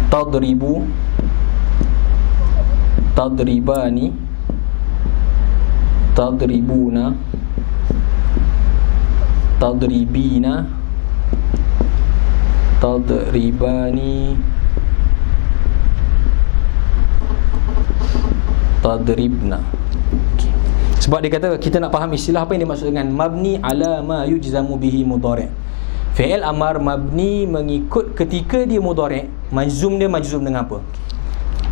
tadribu, tadribani, tadribuna, tadribina, tadribani, tadribna. Sebab dia kata kita nak faham istilah apa yang dimaksud dengan mabni ala ma yujzamu bihi mudhari'. Fi'il amar mabni mengikut ketika dia mudhari', majzum dia majzum dengan apa?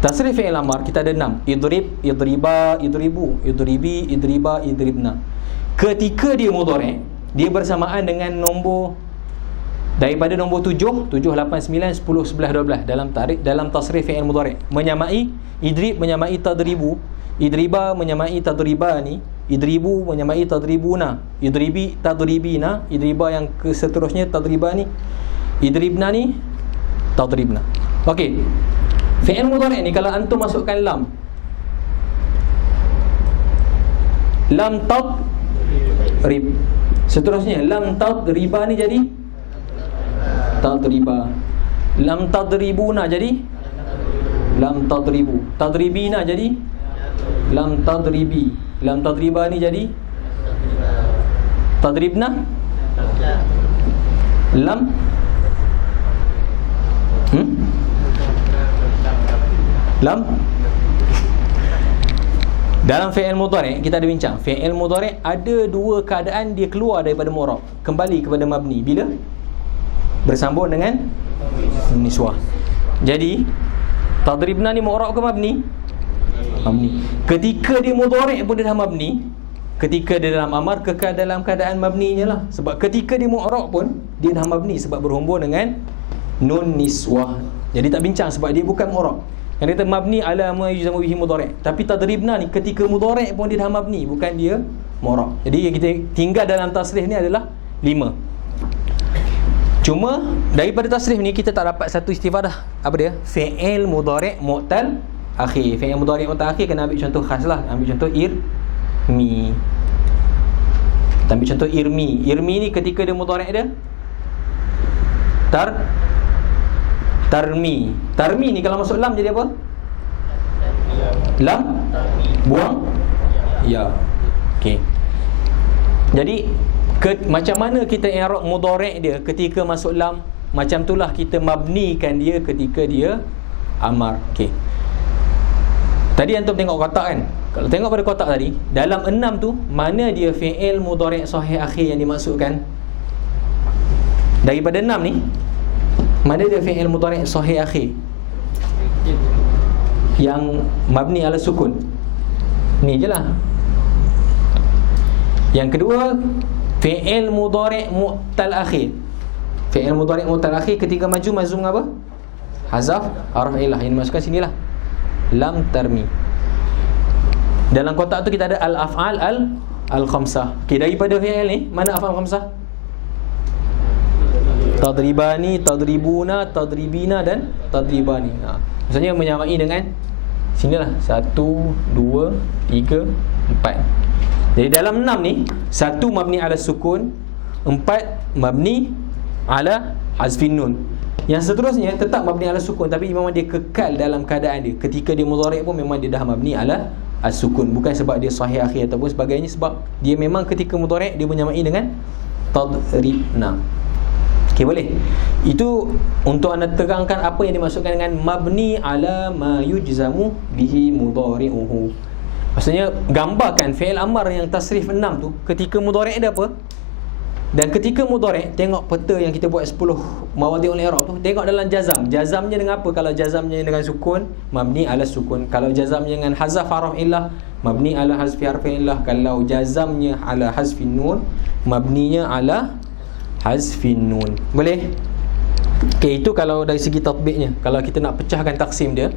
Tasrif fi'il amar kita ada 6. Idrib, idriba, idribu, idribi, idriba, idribna. Ketika dia mudhari', dia bersamaan dengan nombor daripada nombor 7, 7, 8, 9, 10, 11, 12 dalam tasrif fi'il mudhari'. Menyamai idrib menyamai tadribu, idriba menyamai tadribani, idribu menyamai tadribuna, idribi tadribina, idriba yang seterusnya tadribani, idribna ni tadribna. Okey. Fi'il mudhari' ni kalau antum masukkan lam tadrib, seterusnya lam tadriba ni jadi tadriba, lam tadribuna jadi lam tadribu, tadribina jadi lam tadribi, lam tadriba ni jadi tadribna, lam lam. Dalam fi'il mudhari' kita ada bincang, fi'il mudhari' ada dua keadaan dia keluar daripada mu'rab kembali kepada mabni bila bersambung dengan niswah. Jadi Tadribna ni mu'rab ke mabni? Mabni. Ketika dia mudhari' pun dia dah mabni. Ketika dia dalam amar kekal dalam keadaan mabninya lah. Sebab ketika dia mu'rab pun dia dah mabni sebab berhubung dengan nun niswah. Jadi tak bincang sebab dia bukan mu'rab. Yang kata mabni ala ma yujzamu bihi mudhari'. Tapi tadribna ni ketika mudhari' pun dia dah mabni, bukan dia mu'rab. Jadi yang kita tinggal dalam tasrih ni adalah 5. Cuma daripada tasrif ni kita tak dapat satu istifadah. Apa dia? Fi'il mudhari' mu'tal akhir. Fi'il mudhari' mu'tal akhir kena ambil contoh khas lah. Ambil contoh irmi. Kita ambil contoh irmi. Irmi ni ketika dia mudhari' dia tarmi. Tarmi ni kalau masuk lam jadi apa? Lam buang ya. Okey. Jadi macam mana kita i'rab mudhari' dia ketika masuk lam, macam itulah kita mabnikan dia ketika dia amar. Okey. Tadi antum tengok kotak kan? Kalau tengok pada kotak tadi, dalam 6 tu mana dia fi'il mudhari' sahih akhir yang dimaksudkan? Daripada 6 ni, mana dia fi'il mudhari' sahih akhir yang mabni ala sukun? Ni je lah. Yang kedua, fi'il mudhari' mu'tal akhir. Fi'il mudhari' mu'tal akhir ketika maju mazum apa? Hazaf harf ilah. Yang dimasukkan sinilah lam tarmi. Dalam kotak tu kita ada al-af'al al-khamsah. Okey, daripada fi'il ni mana af'al khamsah? Tadribani, tadribuna, tadribina dan tadribani. Maksudnya menyamai dengan sinilah 1 2 3 4. Jadi dalam 6 ni, 1 mabni ala sukun, 4 mabni ala hazfin nun. Yang seterusnya tetap mabni ala sukun, tapi memang dia kekal dalam keadaan dia. Ketika dia mudhari' pun memang dia dah mabni ala as-sukun. Bukan sebab dia sahih akhir ataupun sebagainya, sebab dia memang ketika mudhari' dia menyamai dengan tadribna. Okey, boleh. Itu untuk anda terangkan apa yang dimaksudkan dengan mabni ala ma yujzamu bihi mudhari'uhu. Maksudnya gambarkan fi'il amar yang tasrif 6 tu ketika mudhari' dia apa? Dan ketika mudhari' tengok peta yang kita buat 10 mawadhi'ul i'rab tu, tengok dalam jazam. Jazamnya dengan apa? Kalau jazamnya dengan sukun, mabni ala sukun. Kalau jazamnya dengan hazaf harf illah, mabni ala hazfi harf illah. Kalau jazamnya ala hazfin nun, mabninya ala hazfin nun. Boleh? Okey, itu kalau dari segi tatbiknya. Kalau kita nak pecahkan taksim dia,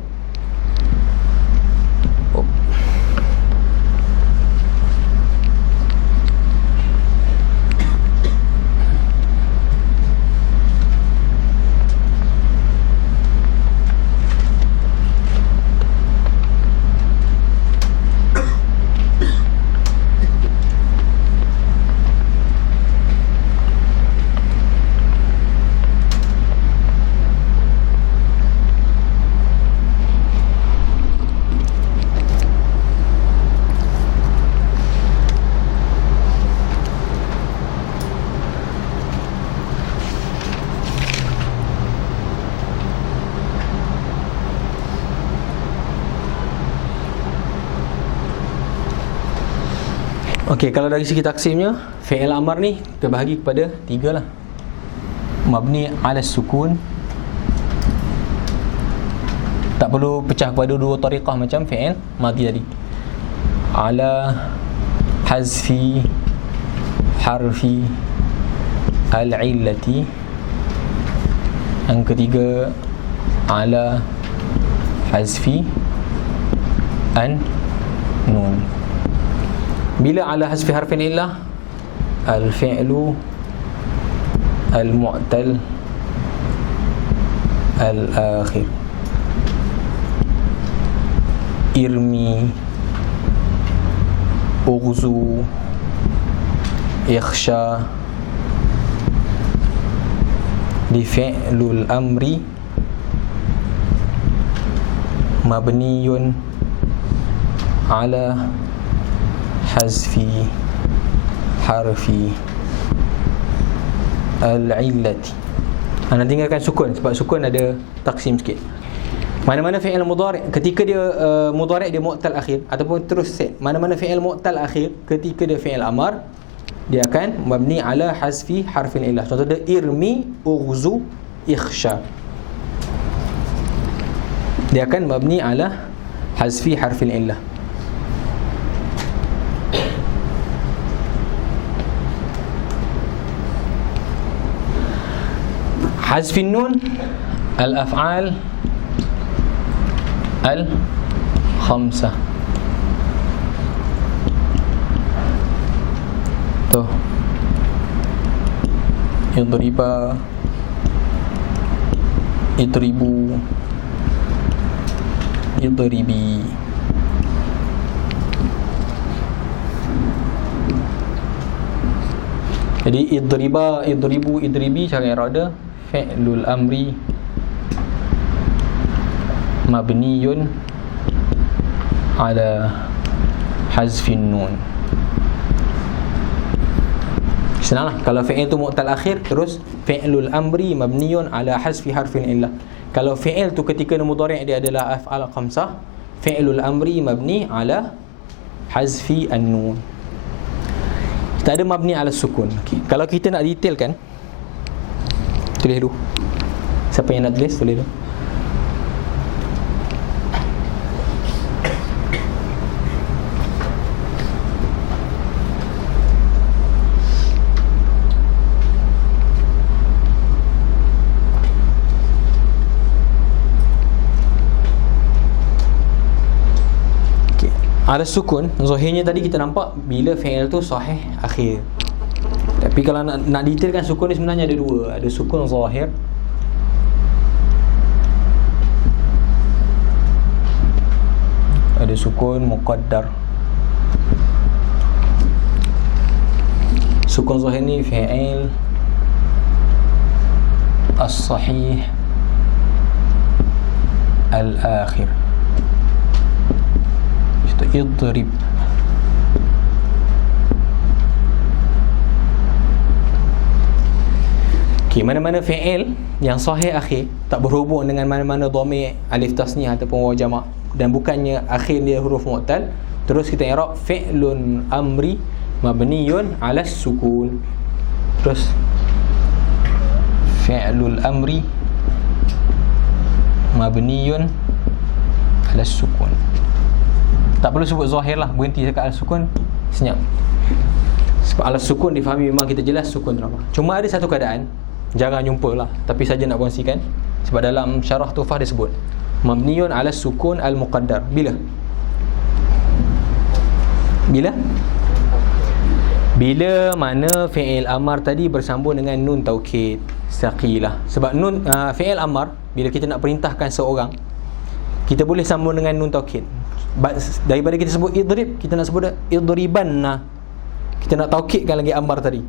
okey, kalau dari segi taksimnya, fi'il amar ni kita bahagi kepada 3 lah. Mabni ala sukun, tak perlu pecah kepada 2 tariqah macam fi'il madhi tadi. Ala hazfi harfi al-illati. Yang ketiga, ala hazfi an nun. Bila ala hasfi harfin illah, al-fi'lu al-mu'tal al-akhir. Irmi, ughzu, ikhsha. Di fi'lul amri mabniyun ala hazfi harfi al-illati. Anda tinggalkan sukun sebab sukun ada taksim sikit. Mana-mana fi'il mudhari' ketika dia mudhari' dia mu'tal akhir ataupun terus set. Mana-mana fi'il mu'tal akhir ketika dia fi'il amar, dia akan mabni ala hazfi harfin illah. Contoh dia irmi, ughzu, ikhsha. Dia akan mabni ala hazfi harfil illah. Hazfin nun al-af'al al-khamsah. Tuh, idriba, idribu, idribi. Jadi idriba, idribu, idribi cara irada fi'lul amri mabniyun ala hazfin nun. Senanglah kalau fi'il tu mu'tal akhir, terus fi'lul amri mabniyun ala hazfi harfin illah. Kalau fi'il tu ketika mudhari' dia adalah af'al khamsah, fi'lul amri mabni ala hazfi an-nun. Kita ada mabni ala sukun. Okay. Kalau kita nak detailkan, tulis dulu. Siapa yang nak tulis, tulis dulu. Ala sukun, zahirnya tadi kita nampak bila fi'il tu sahih akhir. Tapi kalau nak detailkan sukun ni sebenarnya ada dua. Ada sukun zahir, ada sukun muqaddar. Sukun zahir ni fi'il as-sahih al-akhir. Idrib. Okay, mana-mana fi'il yang sahih akhir, tak berhubung dengan mana-mana dhamir, alif tasniah ataupun waw jamak, dan bukannya akhir dia huruf mu'tal, terus kita i'rab fi'lun amri mabniyun ala sukun. Terus fi'lul amri mabniyun ala sukun. Tak perlu sebut zahir lah, berhenti dekat al-sukun, senyap. Sebab al-sukun difahami memang kita jelas sukun tu apa. Cuma ada satu keadaan, jarang jumpa lah, tapi saja nak kongsikan. Sebab dalam syarah Tuhfah dia sebut mabniyun ala sukun al-muqaddar. Bila? Bila? Bila mana fi'il amar tadi bersambung dengan nun taukid saqilah. Sebab nun fi'il amar, bila kita nak perintahkan seorang, kita boleh sambung dengan nun taukid. Daripada kita sebut idrib, kita nak sebut idribanna. Kita nak taukidkan lagi amar tadi.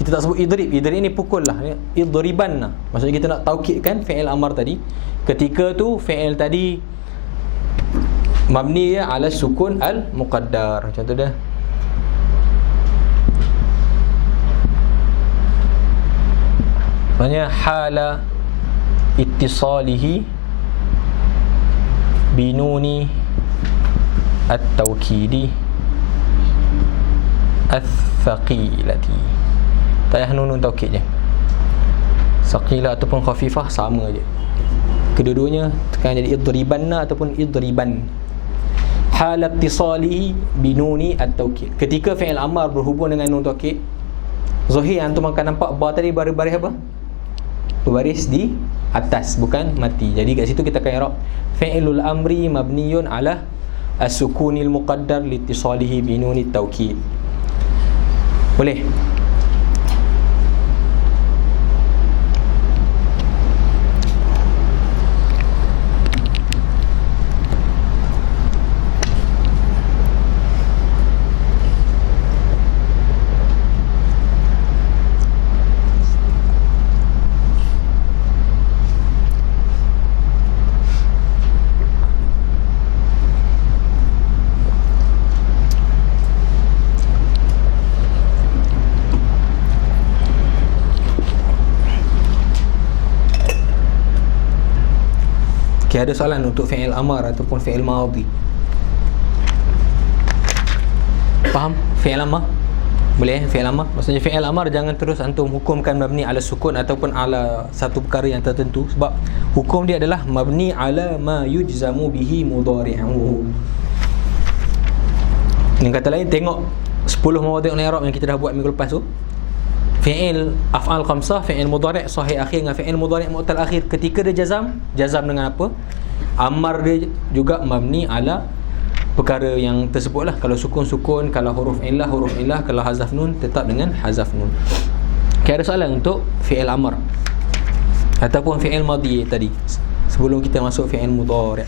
Kita tak sebut idrib. Idrib ni pukul lah, idribanna. Maksudnya kita nak taukidkan fi'il amar tadi. Ketika tu fi'il tadi mabni ala sukun al-muqaddar. Macam tu dah. Maksudnya hala ittisalihi binuni at-tawkidi al-thaqilati. Tak payah nun taukid je. Saqilah ataupun khafifah sama je. Kedua-duanya kan jadi idribanna ataupun idriban. Halat ittisalihi binuni at-tawkid. Ketika fi'il amar berhubung dengan nun taukid, zahir antum akan nampak ba tadi baris apa? Berbaris di atas, bukan mati. Jadi kat situ kita akan i'rab fi'lul amri mabniyun ala as-sukunil muqaddar liittisalihi binuni at-tawkid. Boleh? Okay, ada soalan untuk fi'il amar ataupun fi'il madhi? Faham? Fi'il amar? Boleh fi'il amar? Maksudnya fi'il amar jangan terus antum hukumkan mabni ala sukun ataupun ala satu perkara yang tertentu, sebab hukum dia adalah mabni ala ma yujzamu bihi mudhari'uhu. Dengan kata lain, tengok 10 mawadhi'ul i'rab yang kita dah buat minggu lepas tu. Fi'il af'al khamsah, fi'il mudhari' sahih akhir dengan fi'il mudhari' mu'tal akhir, ketika dia jazam dengan apa? Amar dia juga mabni ala perkara yang tersebutlah. Kalau sukun-sukun, kalau huruf illah, kalau hazaf nun, tetap dengan hazaf nun. Okay, ada soalan untuk fi'il amar ataupun fi'il madhi tadi sebelum kita masuk fi'il mudhari'?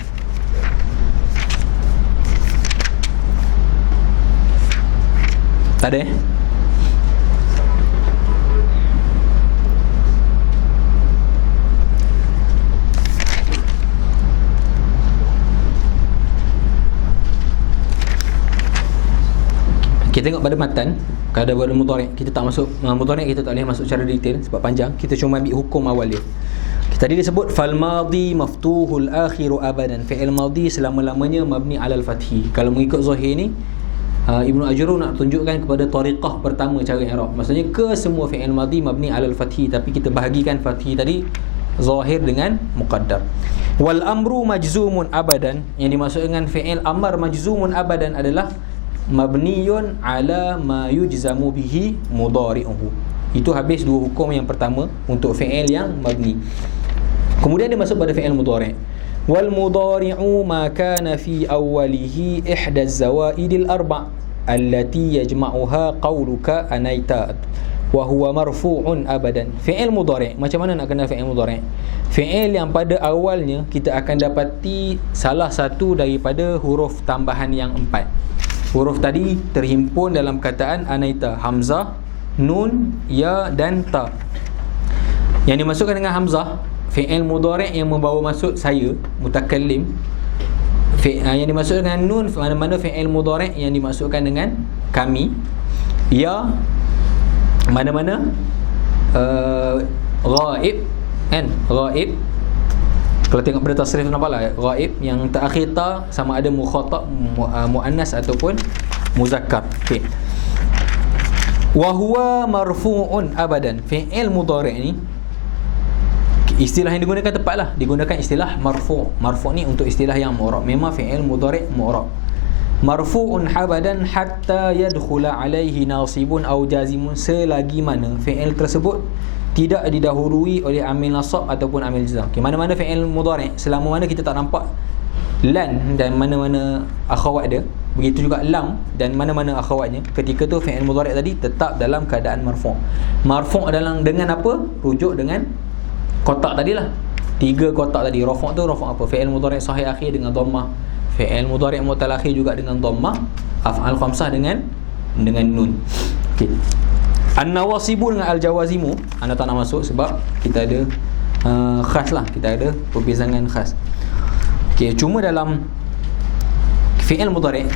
Tak ada? Kita tengok pada matan, kalau ada mudhari', kita tak masuk mudhari', kita tak boleh masuk secara detail sebab panjang. Kita cuma ambil hukum awal dia. Tadi disebut fal madhi maftuhul akhiru abadan, fi'il madhi selama-lamanya mabni alal fathi. Kalau mengikut zahir ni, Ibnu Ajurun nak tunjukkan kepada tariqah pertama cara i'rab. Maksudnya ke semua fi'il madhi mabni alal fathi, tapi kita bahagikan fathi tadi zahir dengan muqaddar. Wal amru majzumun abadan, yang dimaksud dengan fi'il amar majzumun abadan adalah mabniyun ala ma yujzamu bihi mudhari'uhu. Itu habis dua hukum yang pertama untuk fi'il yang mabni. Kemudian dia masuk pada fi'il mudhari'. Wal mudhari'u ma kana fi awwalihi ihda az-zawaidil arba' allati yajma'uha qawluka anaita wa huwa marfu'un abadan. Fi'il mudhari', macam mana nak kenal fi'il mudhari'? Fi'il yang pada awalnya kita akan dapati salah satu daripada huruf tambahan yang 4. Huruf tadi terhimpun dalam kataan anaita, hamzah, nun, ya dan ta. Yang dimasukkan dengan hamzah, fi'il mudhari' yang membawa maksud saya, mutakallim. Yang dimasukkan dengan nun, mana-mana fi'il mudhari' yang dimasukkan dengan kami. Ya, mana-mana ghaib, kan? Ghaib. Kalau tengok pada tasrif nampaklah ghaib yang terakhir ta sama ada mukhatab, muannas ataupun muzakkar. Okey. Wa huwa marfu'un abadan. Fi'il mudhari' ni istilah yang digunakan tepatlah, digunakan istilah marfu'. Marfu' ni untuk istilah yang mu'rab. Memang fi'il mudhari' mu'rab. Marfu'un abadan hatta yadkhula alaihi nasibun aw jazimun, selagi mana fi'il tersebut tidak didahului oleh amil nasab ataupun amil jazm. Okay, mana-mana fi'il mudhari', selama mana kita tak nampak lan dan mana-mana akhawat dia, begitu juga lam dan mana-mana akhawatnya, ketika tu fi'il mudhari' tadi tetap dalam keadaan marfu'. Marfu' dalam dengan apa? Rujuk dengan kotak tadilah. 3 kotak tadi. Rafu' tu rafu' apa? Fi'il mudhari' sahih akhir dengan dhammah, fi'il mudhari' mu'tal akhir juga dengan dhammah, af'al khamsah dengan nun. Okey. An-nawasibu dengan al-jawazimu anda tak nak masuk sebab kita ada khas lah, kita ada perbezaan khas. Okey, cuma dalam fi'il mudhari'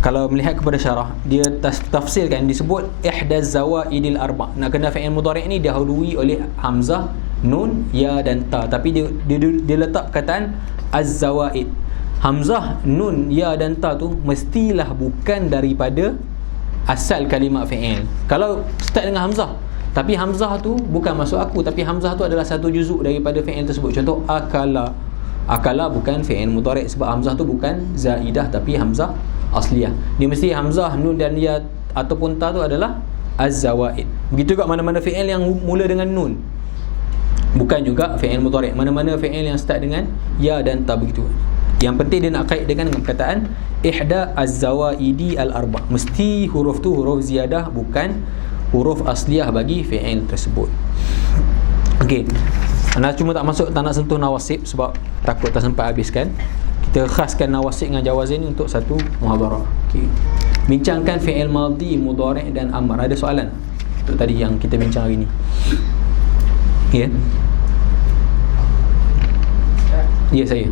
kalau melihat kepada syarah, dia tafsirkan disebut ihdaz zawaidil arba'. Nak kena fi'il mudhari' ni dihului oleh hamzah, nun, ya dan ta, tapi dia letak perkataan az-zawaid. Hamzah, nun, ya dan ta tu mestilah bukan daripada asal kalimat fi'il. Kalau start dengan hamzah, tapi hamzah tu bukan masuk aku, tapi hamzah tu adalah satu juzuk daripada fi'il tersebut. Contoh akala. Akala bukan fi'il mudhari' sebab hamzah tu bukan zaidah tapi hamzah asliyah. Dia mesti hamzah, nun dan ya ataupun ta tu adalah az-zawaid. Begitu juga mana-mana fi'il yang mula dengan nun, bukan juga fi'il mudhari'. Mana-mana fi'il yang start dengan ya dan ta, begitu. Yang penting dia nak kait dengan perkataan ihda az-zawaidi al-arba'. Mesti huruf tu huruf ziyadah, bukan huruf asliyah bagi fi'il tersebut. Okey. Anda cuma tak masuk, tak nak sentuh nawasib sebab takut tak sempat habiskan. Kita khaskan nawasib dengan jawazin ni untuk satu muhadarah. Okey. Bincangkan fi'il madhi, mudhari' dan amr. Ada soalan untuk tadi yang kita bincang hari ni? Ya. Ya, saya.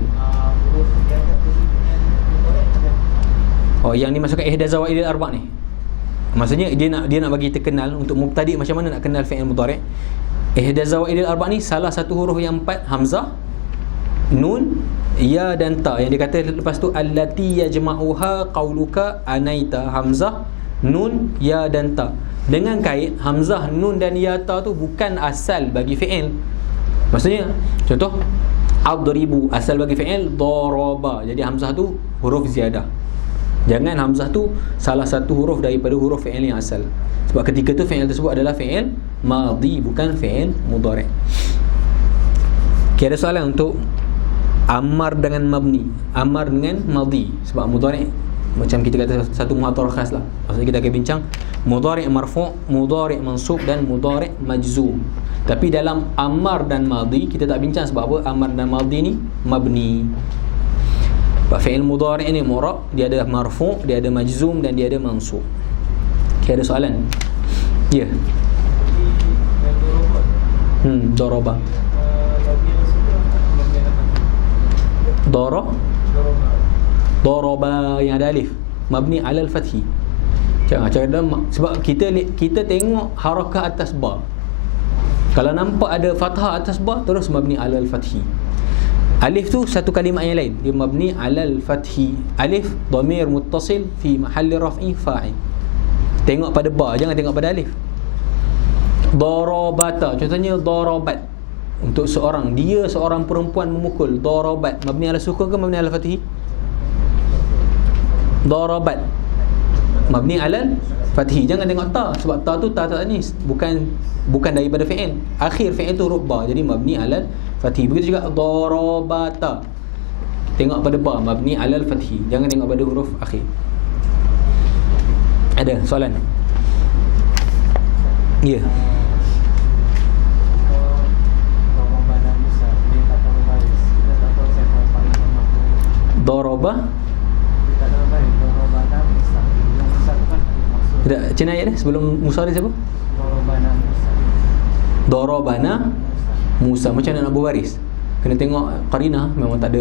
Oh, yang dimasukkan ihda zawaidil arba' ni. Maksudnya dia nak bagi terkenal untuk mubtadi' macam mana nak kenal fi'il mudhari'. Ihda zawaidil arba' ni salah satu huruf yang 4, hamzah, nun, ya dan ta. Yang dia kata lepas tu allati yajma'uha qauluka anaita, hamzah, nun, ya dan ta. Dengan kait hamzah, nun dan ya, ta tu bukan asal bagi fi'il. Maksudnya contoh adribu, asal bagi fi'il daraba. Jadi hamzah tu huruf ziyadah. Jangan hamzah tu salah satu huruf daripada huruf fi'il yang asal. Sebab ketika tu fi'il tersebut adalah fi'il madhi, bukan fi'il mudhari'. Okay, ada soalan untuk amar dengan mabni, amar dengan madhi. Sebab mudhari' macam kita kata satu muhadarah khas lah. Maksudnya kita akan bincang mudhari' marfu', mudhari' mansub dan mudhari' majzum. Tapi dalam amar dan madhi kita tak bincang. Sebab apa? Amar dan madhi ni mabni. Sebab fi'il mudhari' ni mu'rab, dia ada marfu', dia ada majzum dan dia ada mansub. Okay, ada soalan? Ya. Daraba. Daraba yang ada alif mabni alal fathi. Sebab kita tengok harakah atas ba. Kalau nampak ada fathah atas ba, terus mabni alal fathi. Alif tu satu kalimat yang lain, dia mabni alal fathi. Alif dhamir muttasil fi mahalli raf'i fa'il. Tengok pada ba, jangan tengok pada alif. Darabata, contohnya darabat, untuk seorang, dia seorang perempuan memukul. Darabat mabni ala sukun ke mabni ala fathi? Darabat mabni ala fathi. Jangan tengok ta, sebab ta tu ta ni bukan daripada fi'il. Akhir fi'il tu huruf ba, jadi mabni ala fathi. Begitu juga darabata, tengok pada ba, mabni ala fathi. Jangan tengok pada huruf akhir. Ada soalan? Ya. Daraba tidak, cina ayat dia sebelum Musa dia siapa? Darabana Musa. Macam mana nak berbaris? Kena tengok qarinah. Memang tak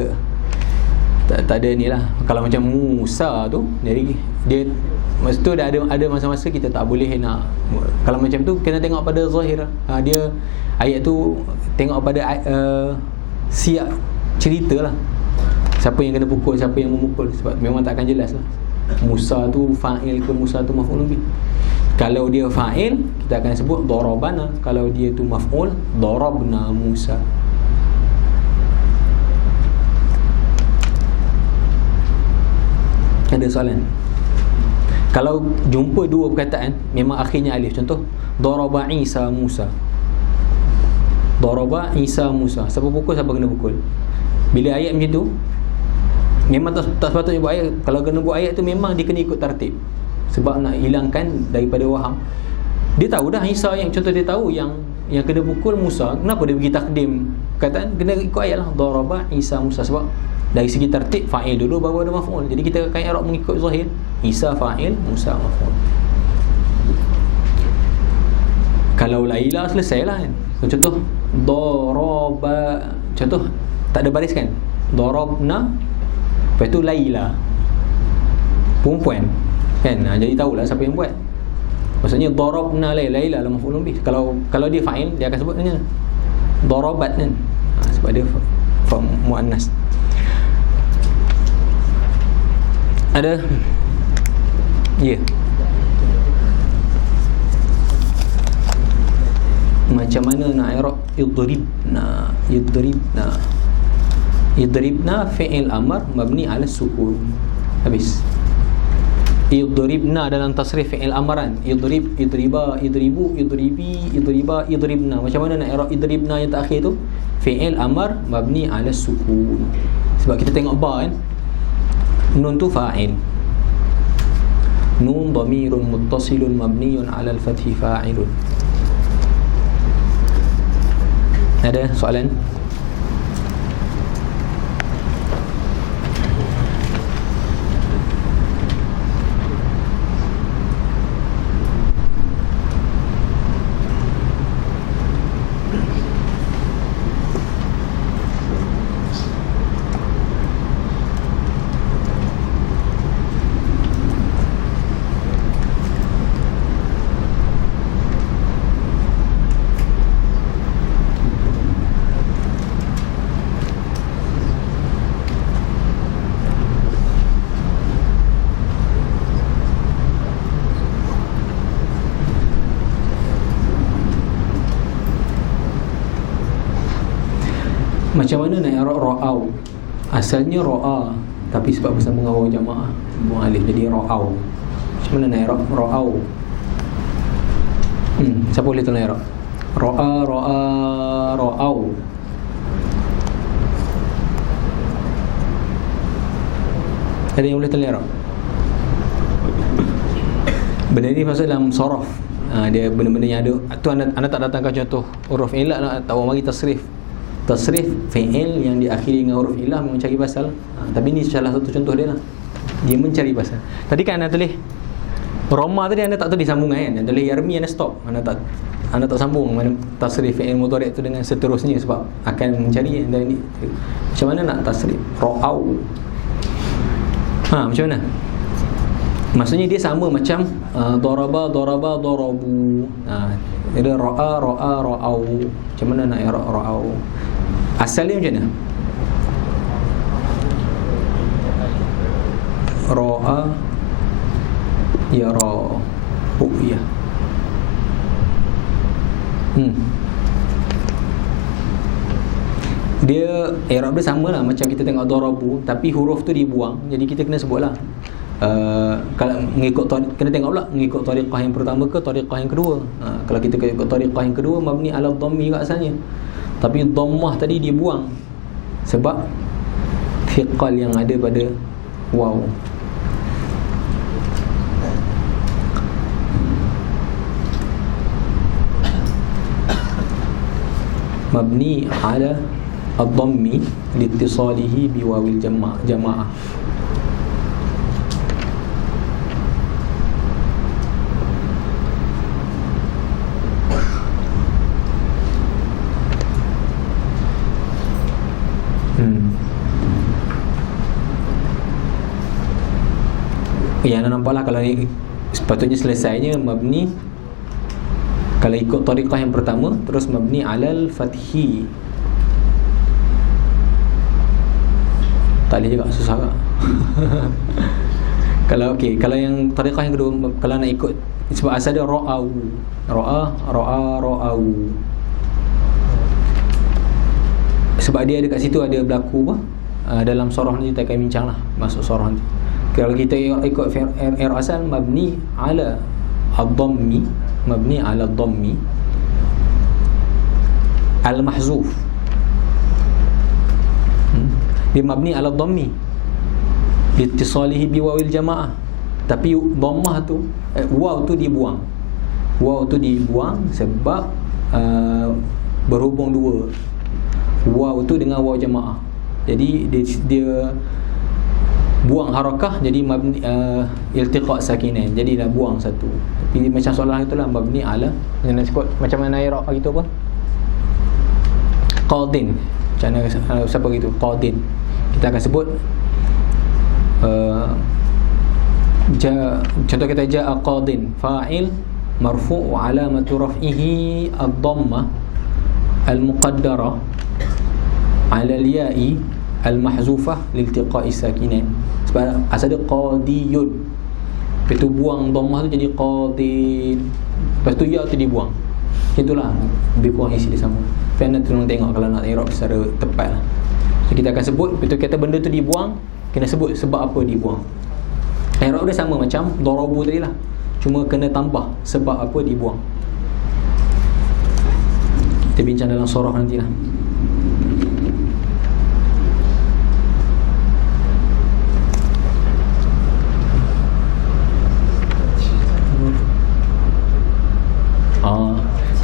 ada ni lah. Kalau macam Musa tu, jadi dia masa tu ada masa-masa kita tak boleh nak. Kalau macam tu kena tengok pada zahir. Dia ayat tu tengok pada siap cerita lah, siapa yang kena pukul, siapa yang memukul. Sebab memang tak akan jelas lah Musa tu fa'il ke Musa tu maf'ul bih. Kalau dia fa'il, kita akan sebut darabana. Kalau dia tu maf'ul, darabna Musa. Ada soalan? Kalau jumpa dua perkataan memang akhirnya alif, contoh daraba Isa Musa. Daraba Isa Musa, siapa pukul, siapa kena pukul. Bila ayat macam tu, memang tak sepatutnya buat ayat. Kalau kena buat ayat tu memang dia kena ikut tertib. Sebab nak hilangkan daripada waham. Dia tahu dah Isa yang, contoh dia tahu yang kena pukul Musa, kenapa dia pergi takdim perkataan? Kena ikut ayat lah, daraba Isa Musa. Sebab dari segi tertib, fa'il dulu baru ada maf'ul. Jadi kita akan i'rab mengikut zahir. Isa fa'il, Musa maf'ul. Kalau Laila selesai lah kan. Contoh daraba, contoh tak ada baris kan, darabna, lepas tu Laila, perempuan kan. Jadi tahulah siapa yang buat. Maksudnya darabna Laila lah maf'ulun bih. Kalau dia fa'il, dia akan sebut dengan darabat kan. Sebab dia muannas. Ada? Ya. Macam mana nak i'rab idribna fi'il amr mabni ala sukun. Habis. Idribna dalam tasrif fi'il amaran, idriba, idribu, idribi, idriba, idribna. Macam mana nak i'rab idribna yang terakhir tu? Fi'il amr mabni ala sukun. Sebab kita tengok ba kan, nun tu fa'il, nun dhamirun muttasilun mabniun ala al-fathi fa'ilun. Ada soalan? Macam mana nak i'rab ra'au? Asalnya ra'a, tapi sebab bersama dengan waw jamaah buang alif jadi ra'au. Macam mana nak i'rab ra'au? Siapa boleh tolong i'rab? Ra'a, ra'a, ra'au. Ada yang boleh tolong i'rab? Benda ni masuk dalam sorof. Dia benda-benda yang ada tu anda tak datangkan contoh huruf ilah nak tahu mari tasrif. Tasrif fi'il yang diakhiri dengan huruf ilah mencari pasal. Tapi ni salah satu contoh dia lah. Dia mencari pasal. Tadi kan anda tulis Roma tadi anda tak tulis sambungan kan. Anda tulis yarmi anda stop. Anda tak sambung mana tasrif fi'il mudhari' tu dengan seterusnya sebab akan mencari anda ni. Macam mana nak tasrif ra'au? Macam mana? Maksudnya dia sama macam daraba, daraba, darabu. Dia ra'a, ra'a, ra'au. Macam mana nak i'rab ra'au? Asalnya macam mana? Ra'a yara ru'yah. Dia i'rab dia samalah macam kita tengok darabu, tapi huruf tu dibuang. Jadi kita kena sebutlah. Kalau mengikut kena tengok pula mengikut tariqah yang pertama ke tariqah yang kedua. Kalau kita ikut tariqah yang kedua mabni ala dhammi kat asalnya, tapi dhammah tadi dibuang sebab thiqal yang ada pada waw. Mabni ala ad-dhammi liittisalihi biwawil jamaah. Yang anda nampaklah kalau ni sepatutnya selesainya mabni kalau ikut tariqah yang pertama terus mabni alal fathi. Tak boleh juga, susah tak? Kalau okey, kalau yang tariqah yang kedua kalau nak ikut sebab asal dia ra'au. Ra'au. Sebab dia ada kat situ ada berlaku apa? Dalam surah ni kita akan bincanglah masuk surah nanti. Kalau kita ikut i'rab asal mabni ala ad-dhammi, mabni ala ad-dhammi al-mahzuf. Dia mabni ala ad-dhammi liittisalihi biwawil jamaah. Tapi dhammah tu waw tu dibuang. Waw tu dibuang sebab berhubung dua. Waw tu dengan waw jamaah. Jadi dia buang harakah jadi mabni iltiqa' sakinain. Jadi dah buang satu. Tapi macam soalan itulah mabni ala yang nak sebut macam mana i'rab gitu apa? Qadin. Macam mana siapa gitu? Qadin. Kita akan sebut contoh kita ja'a qadin fa'il marfu' wa alamatu raf'ihi ad-dhammah al-muqaddarah 'ala al-ya'i al-mahzufah liltiqa'i sakinain. Sebab asal dia qadiyun, lepas tu buang dhammah tu jadi qadin, lepas tu ya tu dibuang. Itulah lebih kurang isi dia sama. Fan nak tolong tengok kalau nak i'rab secara tepat lah. So kita akan sebut, lepas tu kata benda tu dibuang, kena sebut sebab apa dibuang. I'rab dia sama macam darabu tadi lah, cuma kena tambah sebab apa dibuang. Kita bincang dalam surah nantilah.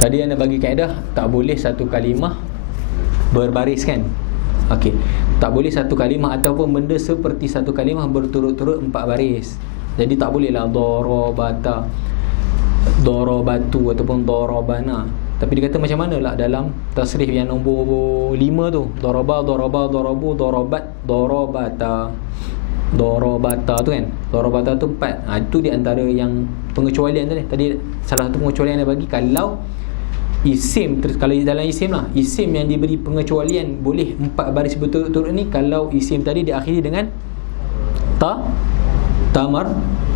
Tadi anda bagi kaedah tak boleh satu kalimah berbaris kan? Okey. Tak boleh satu kalimah ataupun benda seperti satu kalimah berturut-turut 4 baris. Jadi tak bolehlah darabata, darabatu ataupun darabana. Tapi dia kata macam mana lah dalam tasrif yang nombor 5 tu. Daraba, daraba, darabu, darabat, darabata. Darabata tu kan, darabata tu 4. Itu di antara yang pengecualian tadi salah satu pengecualian yang bagi kalau isim, kalau dalam isim lah, isim yang diberi pengecualian boleh 4 baris berturut-turut ni kalau isim tadi diakhiri dengan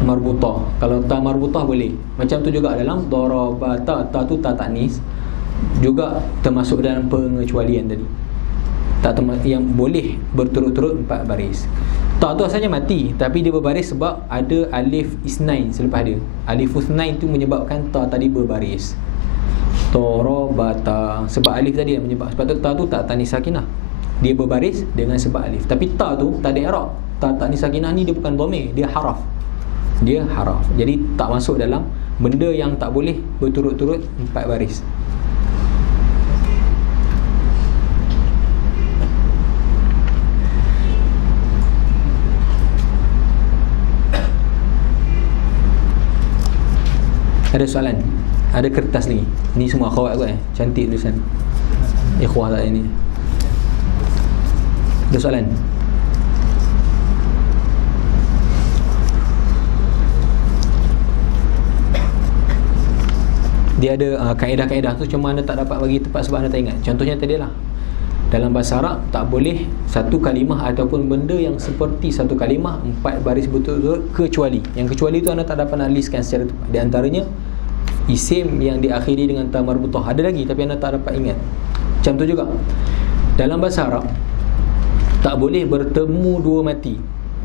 marbutah. Kalau ta marbutah boleh. Macam tu juga dalam darabata, ta tu ta tanis juga termasuk dalam pengecualian tadi. yang boleh berturut-turut 4 baris. Ta tu asalnya mati, tapi dia berbaris sebab ada alif isnain selepas dia. Alif isnain tu menyebabkan ta tadi berbaris. Torobata, sebab alif tadi yang menyebab. Sebab tu ta tu tak tanis sakinah, dia berbaris dengan sebab alif. Tapi ta tu tak ada i'rab. Ta tanis sakinah ni dia bukan dhamir, dia haraf. Dia haraf. Jadi tak masuk dalam benda yang tak boleh berturut-turut 4 baris. Ada soalan? Ada kertas lagi. Ni semua akhwat kot cantik tulisan. Ikhwah tak ini. Ada soalan? Dia ada kaedah-kaedah tu, cuma anda tak dapat bagi tepat sebab anda tak ingat. Contohnya tadi lah, dalam bahasa Arab tak boleh satu kalimah ataupun benda yang seperti satu kalimah 4 baris betul-betul, kecuali. Yang kecuali tu anda tak dapat nak listkan secara tepat. Di antaranya isim yang diakhiri dengan ta marbutah. Ada lagi tapi anda tak dapat ingat. Macam tu juga dalam bahasa Arab tak boleh bertemu 2 mati.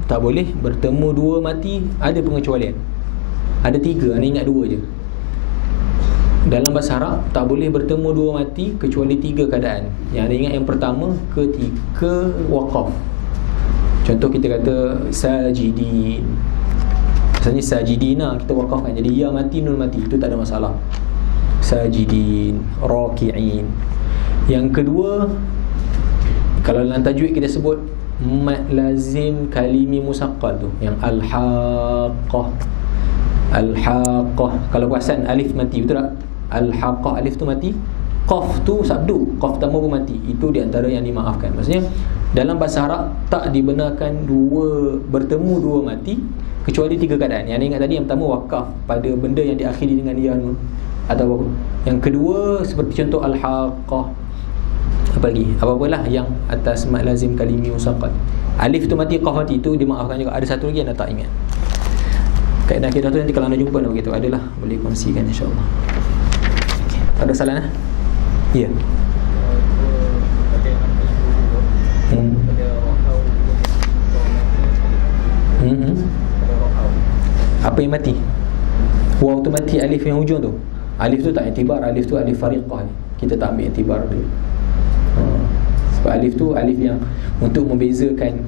Tak boleh bertemu 2 mati. Ada pengecualian. Ada 3, anda ingat 2 je. Dalam bahasa Arab tak boleh bertemu 2 mati kecuali 3 keadaan. Yang anda ingat yang pertama ketika waqaf. Contoh kita kata sajidin. Misalnya sajidina kita wakafkan, jadi ya mati nun mati, itu tak ada masalah. Sajidin, raki'in. Yang kedua, kalau dalam tajwid kita sebut mad lazim kalimi musaqqal tu, yang al-haqqah. Al-haqqah. Kalau perasan alif mati, betul tak? Al-haqqah, alif tu mati. Qaf tu sabdu, qaf tambah pun mati. Itu di antara yang dimaafkan. Maksudnya dalam bahasa Arab tak dibenarkan bertemu 2 mati kecuali 3 keadaan. Yang anda ingat tadi, yang pertama wakaf pada benda yang diakhiri dengan ya nun, atau yang kedua seperti contoh al-haqqah. Apa lagi? Apa-apalah yang atas mad lazim kalimi musaqqal. Alif tu mati, qaf mati, itu dimaafkan juga. Ada satu lagi anda tak ingat. Kaedah-kaedah tu nanti kalau anda jumpa anda begitu, adalah boleh kongsikan insya-Allah. Okay. Ada salah nah? Ya. Apa yang mati? Waw tu mati, alif yang hujung tu. Alif tu tak iktibar, alif tu alif fariqah ni. Kita tak ambil iktibar dia. Sebab alif tu alif yang untuk membezakan,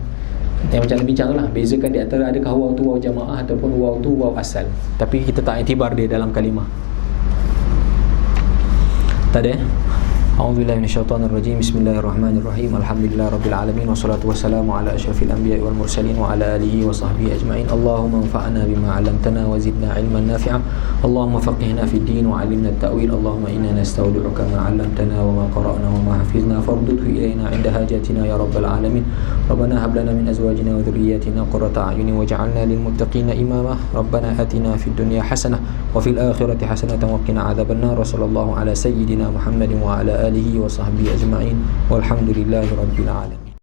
yang macam kita bincang tu lah, bezakan di antara adakah waw tu waw jamaah ataupun waw tu waw asal. Tapi kita tak iktibar dia dalam kalimah. Tak ada. A'udzubillahi minasyaitonir rajim. Bismillahirrahmanirrahim. Alhamdulillahirabbil alamin wassalatu wassalamu ala asyrafil anbiya'i wal mursalin wa ala alihi wa sahbihi ajma'in. Allahumma anfa'na bima 'allamtana wa zidna 'ilman nafi'a. Allahumma faqihna fid din wa 'allimna at-ta'wil. Allahumma inna nastawdi'uka ma 'allamtana wa ma qara'na wa ma hafizna fardudhu ilayna 'inda hajatina ya rabbal alamin. Rabbana hab lana min azwajina wa dhurriyyatina qurrata a'yunin waj'alna lil muttaqina imama. Rabbana atina fid dunya hasanah wa fil akhirati hasanatan wa qina 'adzabannar. Sallallahu ala sayyidina Muhammadin wa ala alihi wa sahbihi ajma'in walhamdulillahi rabbil alamin.